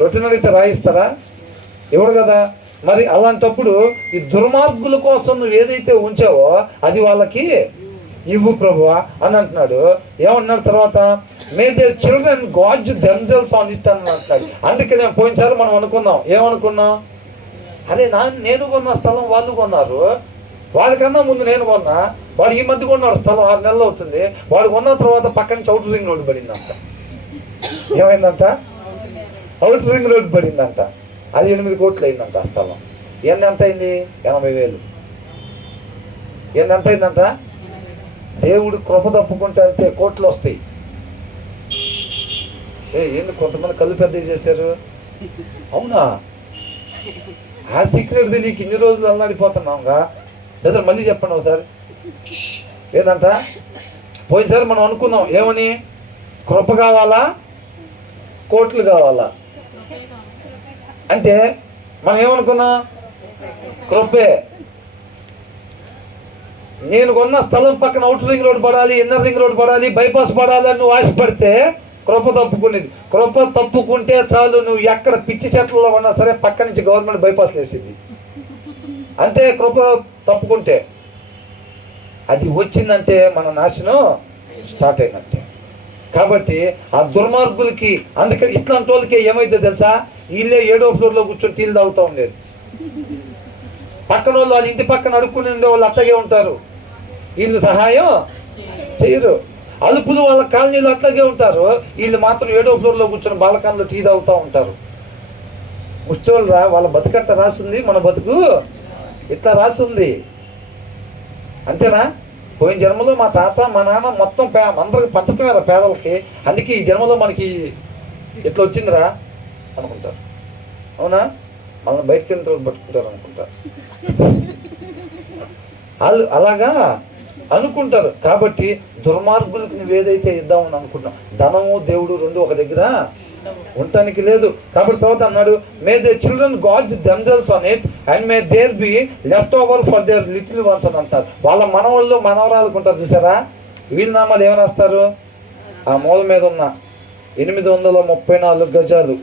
రొట్టెని అడిగితే రాయిస్తారా? ఇవ్వడు కదా. మరి అలాంటప్పుడు ఈ దుర్మార్గుల కోసం నువ్వు ఏదైతే ఉంచావో అది వాళ్ళకి ఇవ్వు ప్రభువా అని అంటున్నాడు. ఏమంటున్నాడు తర్వాత? May their children gorge themselves on it అని అంటున్నాడు. అందుకనే పోయినసారి మనం ఏమనుకున్నాం? అరే నేను కొన్న స్థలం వాళ్ళు కొన్నారు, వాళ్ళకన్నా ముందు నేను కొన్నా, వాడు ఈ మధ్య కొన్నాడు స్థలం, 6 నెలలు అవుతుంది. వాడు కొన్న తర్వాత పక్కన అవుటర్ రింగ్ రోడ్డు పడిందంట. ఏమైందంట? అవుటర్ రింగ్ రోడ్డు పడిందంట. అది 8 కోట్లు అయిందంట ఆ స్థలం. ఎంత అయింది? 80,000. ఎంత అయిందంట? దేవుడు కృప తప్పుకుంటే అంతే కోట్లు వస్తాయి. ఏంది కొంతమంది కళ్ళు పెద్ద చేశారు? అవునా? ఆ సీక్రెట్ది నీకు ఇన్ని రోజులు అల్లాడిపోతున్నావుగా. లేదా మళ్ళీ చెప్పండి ఒకసారి. ఏంటంట? పోయినసారి మనం అనుకున్నాం ఏమని? కృప కావాలా, కోట్లు కావాలా అంటే మనం ఏమనుకున్నాం? కృపే. నేను కొన్న స్థలం పక్కన అవుటర్ రింగ్ రోడ్ పడాలి, ఇన్నర్ రింగ్ రోడ్ పడాలి, బైపాస్ పడాలి అని నువ్వు ఆశపడితే కృప తప్పుకునేది. కృప తప్పుకుంటే చాలు, నువ్వు ఎక్కడ పిచ్చి చెట్లలో ఉన్నా సరే పక్క నుంచి గవర్నమెంట్ బైపాస్ వేసింది అంతే. కృప తప్పుకుంటే అది వచ్చిందంటే మన నాశనం స్టార్ట్ అయినట్టే. కాబట్టి ఆ దుర్మార్గులకి, అందుకని ఇట్లాంటి వాళ్ళకి ఏమైందో తెలుసా? వీళ్ళే 7వ ఫ్లోర్లో కూర్చొని టీలు తాగుతూ ఉండేది. పక్కన వాళ్ళు, వాళ్ళ ఇంటి పక్కన అడుక్కుని ఉండే వాళ్ళు అట్లాగే ఉంటారు, వీళ్ళు సహాయం చేయరు. అలుపులు వాళ్ళ కాలనీలు అట్లాగే ఉంటారు, వీళ్ళు మాత్రం 7వ ఫ్లోర్లో కూర్చొని బాలకాన్లో టీ తాగుతూ ఉంటారు. ముష్టోళ్ళు రా, వాళ్ళ బతుకట్ట రాసింది, మన బతుకు ఇట్లా రాసింది. అంతేనా? పోయిన జన్మలో మా తాత మా నాన్న మొత్తం అందరికి పంచటమేరా పేదలకి, అందుకే ఈ జన్మలో మనకి ఇట్లా వచ్చిందిరా అనుకుంటారు. అవునా? మనల్ని బయటకి ఎంత పట్టుకుంటారు అనుకుంటారు వాళ్ళు. అలాగా అనుకుంటారు. కాబట్టి దుర్మార్గులకు నువ్వేదైతే ఇద్దామని అనుకుంటున్నావు, ధనము దేవుడు రెండు ఒక దగ్గర ఉండటానికి లేదు. కాబట్టి తర్వాత అన్నాడు, may they children gorge themselves on it and may there be left over for their little ones అని అంటారు. వాళ్ళ మనవాళ్ళు మనవరాలకు ఉంటారు చూసారా, వీళ్ళ నామాలు ఏమి రాస్తారు? ఆ మూల మీద ఉన్న 834 గజాలు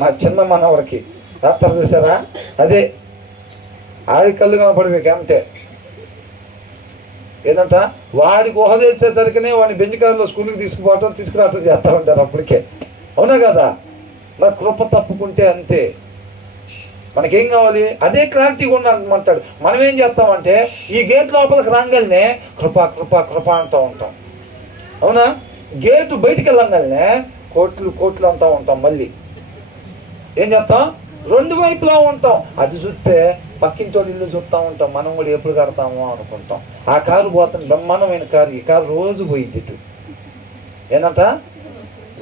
మా చిన్న మనవడికి రాస్తారు చూసారా, అదే ఆడి కళ్ళు కనపడి ఏమంటే ఏంటంట, వాడికి ఊహ తెచ్చేసరికినే వాడిని బెంజికారులో స్కూల్కి తీసుకుపోవటం తీసుకురావటం చేస్తూ ఉంటారు అప్పటికే. అవునా కదా? మరి కృప తప్పుకుంటే అంతే. మనకేం కావాలి? అదే క్లారిటీగా ఉండాలంటాడు. మనం ఏం చేస్తామంటే ఈ గేట్ లోపలికి రాగానే కృప కృప కృప అంటూ ఉంటాం. అవునా? గేటు బయటికి వెళ్ళగానే కోట్లు కోట్లు అంటూ ఉంటాం. మళ్ళీ ఏం చేస్తాం? రెండు వైపులా ఉంటాం. అది చూస్తే పక్కింటి వాళ్ళు ఇల్లు చూస్తూ ఉంటాం, మనం కూడా ఎప్పుడు కడతామో అనుకుంటాం. ఆ కారు పోతుంది, బ్రహ్మాండమైన కారు. ఈ కారు రోజు పోయిద్ది ఇటు. ఏంటంట?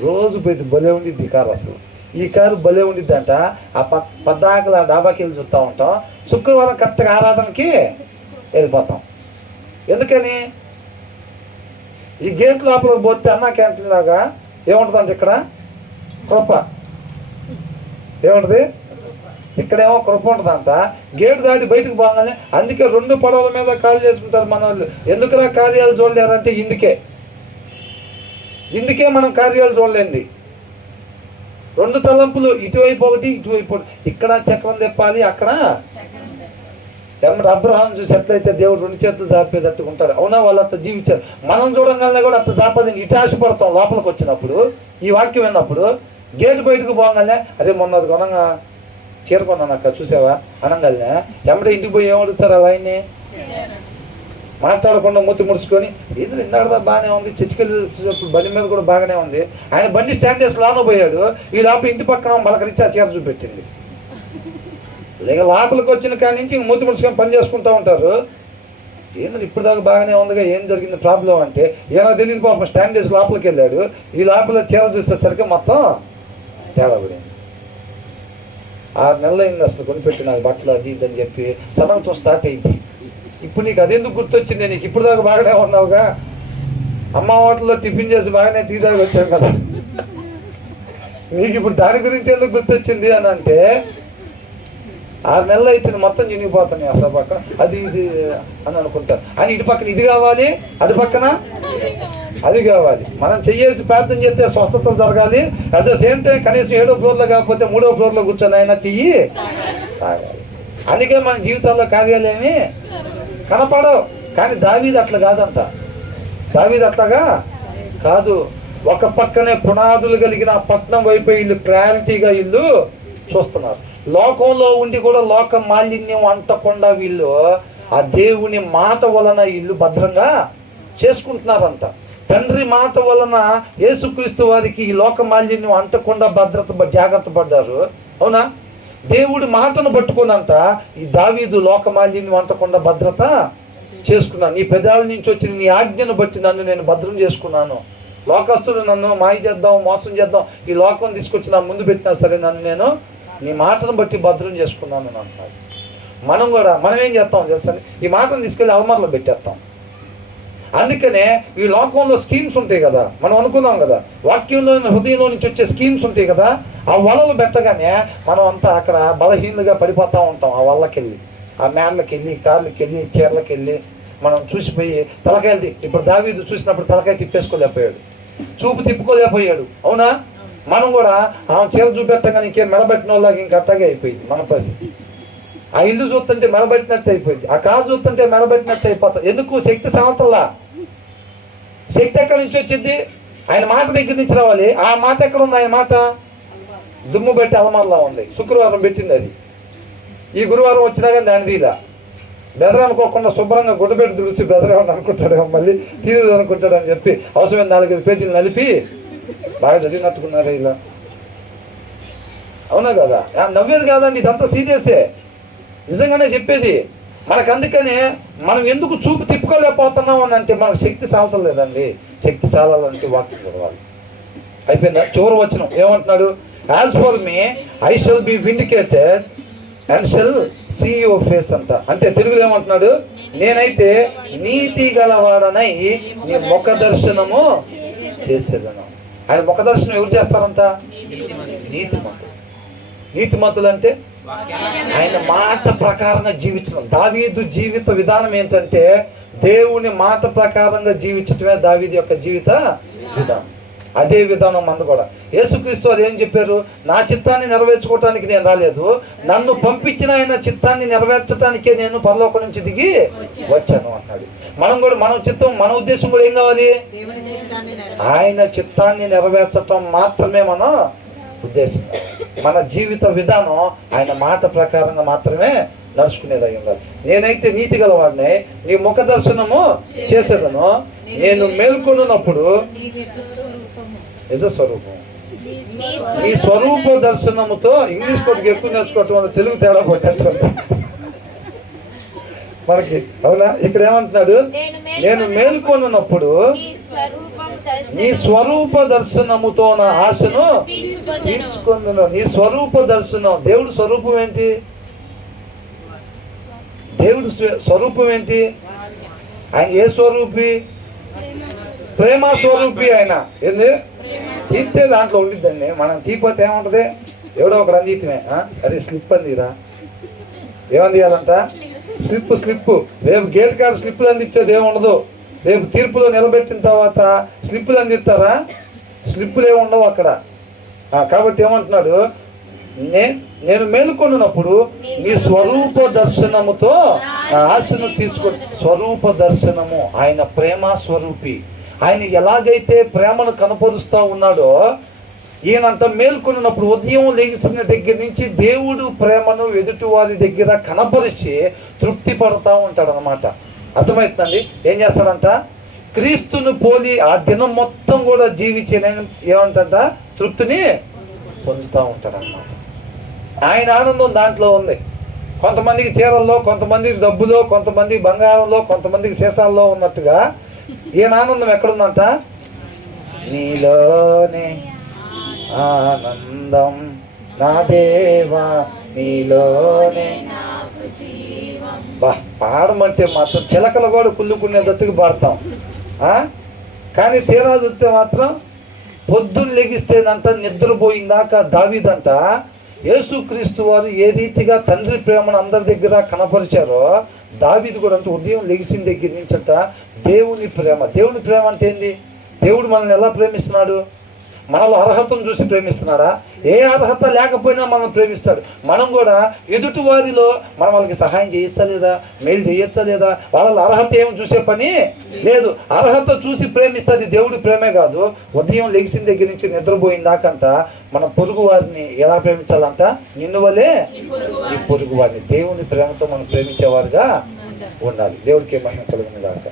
రోజు పోయిద్ది. భలే ఉండిద్ది ఈ కారు. అసలు ఈ కారు భలే ఉండిద్ది అంట. ఆ పద్దాకల డాబాకి వెళ్ళి చూస్తూ ఉంటాం. శుక్రవారం కరెక్ట్గా ఆరాధనకి వెళ్ళిపోతాం. ఎందుకని? ఈ గేట్ లోపలికి పోతే అన్నా క్యాంటీన్ లాగా ఏముంటుందంటే ఇక్కడ కృప ఏముంటుంది, ఇక్కడేమో కృప ఉంటుందంట. గేటు దాటి బయటకు పోగానే అందుకే 2 పడవల మీద ఖాళీ చేసుకుంటారు మన వాళ్ళు. ఎందుకురా కార్యాలు చూడలేరంటే ఇందుకే మనం కార్యాలు చూడలేంది. 2 తలంపులు, ఇటువైపు ఒకటి ఇటువైపు ఒకటి. ఇక్కడ చక్రం తెప్పాలి, అక్కడ అబ్రహాం చూసి ఎట్లయితే దేవుడు 2 చేతులు చాపేదట్టుకుంటాడు. అవునా? వాళ్ళు అట్లా జీవించారు. మనం చూడంగానే కూడా అట్లా చాపదని ఇటు ఆశపడతాం. లోపలికి వచ్చినప్పుడు ఈ వాక్యం విన్నప్పుడు గేటు బయటకు పోగానే అదే మొన్న అది కొనగా చీర కొన్నాను అక్క చూసావా అనగానే ఎమ్మడే ఇంటికి పోయి ఏమడుగుతారు అలా ఆయన్ని మాట్లాడకుండా మూతి ముడుచుకొని ఏదో ఇందాడదా బాగానే ఉంది, చర్చికెళ్ళి బండి మీద కూడా బాగానే ఉంది. ఆయన బండి స్టాండ్ చేసి లోన పోయాడు. ఈ లోపల ఇంటి పక్కన బలకరించి ఆ చీర చూపెట్టింది. లేక లోపలికి వచ్చిన కాడి నుంచి మూతి ముడుచుకొని పని చేసుకుంటూ ఉంటారు. ఏంటంటే ఇప్పుడు దాకా బాగానే ఉందిగా, ఏం జరిగింది ప్రాబ్లం అంటే ఏమో తెలియదు. పాపం స్టాండ్ చేసి లోపలికి వెళ్ళాడు. ఈ లోపల చీర చూసేసరికి మొత్తం తేడా పడింది. 6 నెలలు అయింది అసలు కొనిపెట్టి నాకు బట్టలు అది ఇది అని చెప్పి సనంతో స్టార్ట్ అయింది. ఇప్పుడు నీకు అదెందుకు గుర్తొచ్చింది? నీకు ఇప్పుడు దాకా బాగానే ఉన్నావుగా, అమ్మ హోటల్లో టిఫిన్ చేసి బాగానే టీ దాకా వచ్చావు కదా, నీకు ఇప్పుడు దాని గురించి ఎందుకు గుర్తొచ్చింది అని అంటే 6 నెలలు అయితే మొత్తం చినిగిపోతాయి అసలు పక్కన అది ఇది అని అనుకుంటారు. అని ఇటు పక్కన ఇది కావాలి, అటు పక్కన అది కావాలి. మనం చెయ్యేసి ప్రార్థన చేస్తే స్వస్థతలు జరగాలి. అట్ ద సేమ్ టైం కనీసం 7వ ఫ్లోర్లో కాకపోతే 3వ ఫ్లోర్లో కూర్చొని ఆయన టీ తాగాలి. అందుకే మన జీవితాల్లో కార్యాలేమి కనపడవు. కానీ దావీదు అట్లా కాదంట. దావీదు అట్లాగా కాదు. ఒక పక్కనే పునాదులు కలిగిన పట్నం వైపు వీళ్ళు క్లారిటీగా వీళ్ళు చూస్తున్నారు. లోకంలో ఉండి కూడా లోక మాలిన్యం అంటకుండా వీళ్ళు ఆ దేవుని మాట వలన ఇల్లు భద్రంగా చేసుకుంటున్నారంట. తండ్రి మాట వలన యేసుక్రీస్తు వారికి ఈ లోక మాలిన్యం అంటకుండా జాగ్రత్త పడ్డారు. అవునా? దేవుడి మాటను పట్టుకున్నంత ఈ దావీదు లోక మాలిన్యం అంటకుండా భద్రత చేసుకున్నాను. నీ పెదాల నుంచి వచ్చిన నీ ఆజ్ఞను బట్టి నన్ను నేను భద్రం చేసుకున్నాను. లోకస్తులు నన్ను మాయ చేద్దాం, మోసం చేద్దాం, ఈ లోకం తీసుకొచ్చి నా ముందు పెట్టినా సరే నన్ను నేను నీ మాటను బట్టి భద్రం చేసుకున్నాను అంటున్నాడు. మనం ఏం చేస్తాం తెలుసా? ఈ మాటను తీసుకెళ్ళి అలమార్లో పెట్టేస్తాం. అందుకనే ఈ లోకంలో స్కీమ్స్ ఉంటాయి కదా, మనం అనుకున్నాం కదా, వాక్యంలో హృదయంలో నుంచి వచ్చే స్కీమ్స్ ఉంటాయి కదా, ఆ వలలు పెట్టగానే మనం అంతా అక్కడ బలహీనంగా పడిపోతూ ఉంటాం. ఆ వల్లకెళ్ళి, ఆ మేడలకి వెళ్ళి, కార్లకి వెళ్ళి, చీరలకి వెళ్ళి మనం చూసిపోయి తలకాయలు ఇప్పుడు దావీదు చూసినప్పుడు తలకాయ తిప్పేసుకోలేకపోయాడు, చూపు తిప్పుకోలేకపోయాడు. అవునా? మనం కూడా ఆమె చీర చూపెట్టగానే ఇంకేం మెడబెట్టిన వాళ్ళకి ఇంక అట్టగే అయిపోయింది మన పరిస్థితి. ఆ ఇల్లు చూస్తుంటే మెడబెట్టినట్టు అయిపోయింది, ఆ కారు చూస్తుంటే మెడబెట్టినట్టు అయిపోతుంది. ఎందుకు? శక్తి సామతల్లా. శక్తి ఎక్కడి నుంచి వచ్చింది? ఆయన మాట దగ్గర నుంచి రావాలి. ఆ మాట ఎక్కడ ఉంది? ఆయన మాట దుమ్ము పెట్టి అలమార్లా ఉంది. శుక్రవారం పెట్టింది అది. ఈ గురువారం వచ్చినా కానీ దాని తీరా బెదర్ అనుకోకుండా శుభ్రంగా గుడ్డపెట్టి దుడిచి బెదర్ ఏమని అనుకుంటాడేమో, మళ్ళీ తీరదు అనుకుంటాడు అని చెప్పి అవసరమైన 4-5 పేజీలు నలిపి బాగా చదివినట్టుకున్నారే ఇలా. అవునా కదా? నవ్వేది కాదండి, ఇదంతా సీరియసే, నిజంగానే చెప్పేది. మనకు అందుకనే మనం ఎందుకు చూపు తిప్పుకోలేకపోతున్నాం అని అంటే మనకు శక్తి చాలతం లేదండి. శక్తి చాలాలంటే వాక్యం చదవాలి. అయిపోయిందా? చివరి వచనం ఏమంటున్నాడు? As for me I shall be vindicated and shall see your face అంట. అంటే తెలుగులో ఏమంటున్నాడు? నేనైతే నీతి గలవాడనై నీ ముఖ దర్శనము చేసేదను. ఆయన ముఖ దర్శనం ఎవరు చేస్తారంట? నీతిమంతులు. నీతిమంతులు అంటే ఆయన మాట ప్రకారంగా జీవించడం. దావీదు జీవిత విధానం ఏంటంటే దేవుని మాట ప్రకారంగా జీవించటమే దావీదు యొక్క జీవిత విధానం. అదే విధానం మంది కూడా. యేసుక్రీస్తు వారు ఏం చెప్పారు? నా చిత్తాన్ని నెరవేర్చుకోవటానికి నేను రాలేదు, నన్ను పంపించిన ఆయన చిత్తాన్ని నెరవేర్చడానికే నేను పరలోకం నుంచి దిగి వచ్చాను అన్నాడు. మనం కూడా మన ఉద్దేశం కూడా ఏం కావాలి? ఆయన చిత్తాన్ని నెరవేర్చటం మాత్రమే మన ఉద్దేశం. మన జీవిత విధానం ఆయన మాట ప్రకారంగా మాత్రమే నడుచుకునేది అయి ఉండాలి. నేనైతే నీతి గలవాడిని, నీ ముఖ దర్శనము చేసేదను, నేను మేల్కొన్నప్పుడు నిజ స్వరూపం. నీ స్వరూప దర్శనముతో ఇంగ్లీష్ కొద్దిగా ఎక్కువ నేర్చుకోవటం వల్ల తెలుగు తేడా కొట్టేస్తుంది మనకి. అవునా? ఇక్కడ ఏమంటున్నాడు? నేను మేల్కొన్నప్పుడు నీ స్వరూప దర్శనముతో నా ఆశను తీర్చుకుందును. నీ స్వరూప దర్శనం. దేవుడు స్వరూపం ఏంటి? దేవుడు స్వరూపం ఏంటి? ఆయన ఏ స్వరూపి? ప్రేమ స్వరూపి. ఆయన ఏంది తీస్తే దాంట్లో ఉండిద్దండి. మనం తీపోతే ఏముంటది? ఎవడో ఒకడు అందియటమే. అరే స్లిప్ అందిరా, ఏమని తీయాలంట? స్లిప్. రేపు గేట్ కాడ స్లిప్పులు అందించేది ఏముండదు. రేపు తీర్పులో నిలబెట్టిన తర్వాత స్లిప్పులు అందిస్తారా? స్లిప్పులు ఏమి ఉండవు అక్కడ. కాబట్టి ఏమంటున్నాడు? నేను మేలుకొన్నప్పుడు నీ స్వరూప దర్శనముతో ఆశను తీర్చుకో. స్వరూప దర్శనము. ఆయన ప్రేమ స్వరూపి. ఆయన ఎలాగైతే ప్రేమను కనపరుస్తూ ఉన్నాడో ఈయనంత మేల్కొన్నప్పుడు ఉదయం లేచిన దగ్గర నుంచి దేవుడు ప్రేమను ఎదుటి వారి దగ్గర కనపరిచి తృప్తి పడుతూ ఉంటాడు అన్నమాట. అర్థమవుతుందండి? ఏం చేస్తాడంట? క్రీస్తును పోలి ఆ దినం మొత్తం కూడా జీవించే ఏమంటంట? తృప్తిని పొందుతూ ఉంటాడన్నమాట. ఆయన ఆనందం దాంట్లో ఉంది. కొంతమందికి చీరల్లో, కొంతమందికి డబ్బులో, కొంతమందికి బంగారంలో, కొంతమందికి సీసాల్లో ఉన్నట్టుగా ఈయన ఆనందం ఎక్కడుందంట? నీలోనే ఆనందం నా దేవా నీలోనే. పాడమంటే మాత్రం చిలకలు కూడా కుళ్ళుకునేటట్టుగా పాడతాం. కానీ తీరా చూస్తే మాత్రం పొద్దున్న లెగిస్తేనంట నిద్రపోయిందాక దావీదంట యేసుక్రీస్తు వారు ఏ రీతిగా తండ్రి ప్రేమను అందరి దగ్గర కనపరిచారో దావీదు కూడా అంటే ఉదయం లెగిసిన దగ్గర నుంచి అంట దేవుని ప్రేమ. దేవుని ప్రేమ అంటే ఏంది? దేవుడు మనల్ని ఎలా ప్రేమిస్తున్నాడు? మనలో అర్హతను చూసి ప్రేమిస్తున్నాడా? ఏ అర్హత లేకపోయినా మనం ప్రేమిస్తాడు. మనం కూడా ఎదుటి వారిలో మనం వాళ్ళకి సహాయం చేయొచ్చా లేదా? మేలు చేయొచ్చా లేదా? వాళ్ళ అర్హత ఏమి చూసే పని లేదు. అర్హత చూసి ప్రేమిస్తుంది. దేవుడి ప్రేమే కాదు, ఉదయం లెగిసిన దగ్గర నుంచి నిద్రపోయిందాకంట మన పొరుగు వారిని ఎలా ప్రేమించాలంట? నిన్ను వలే ఈ పొరుగు వారిని. దేవుని ప్రేమతో మనం ప్రేమించేవారుగా ఉండాలి. దేవుడికి మహిమ కలుగును గాక.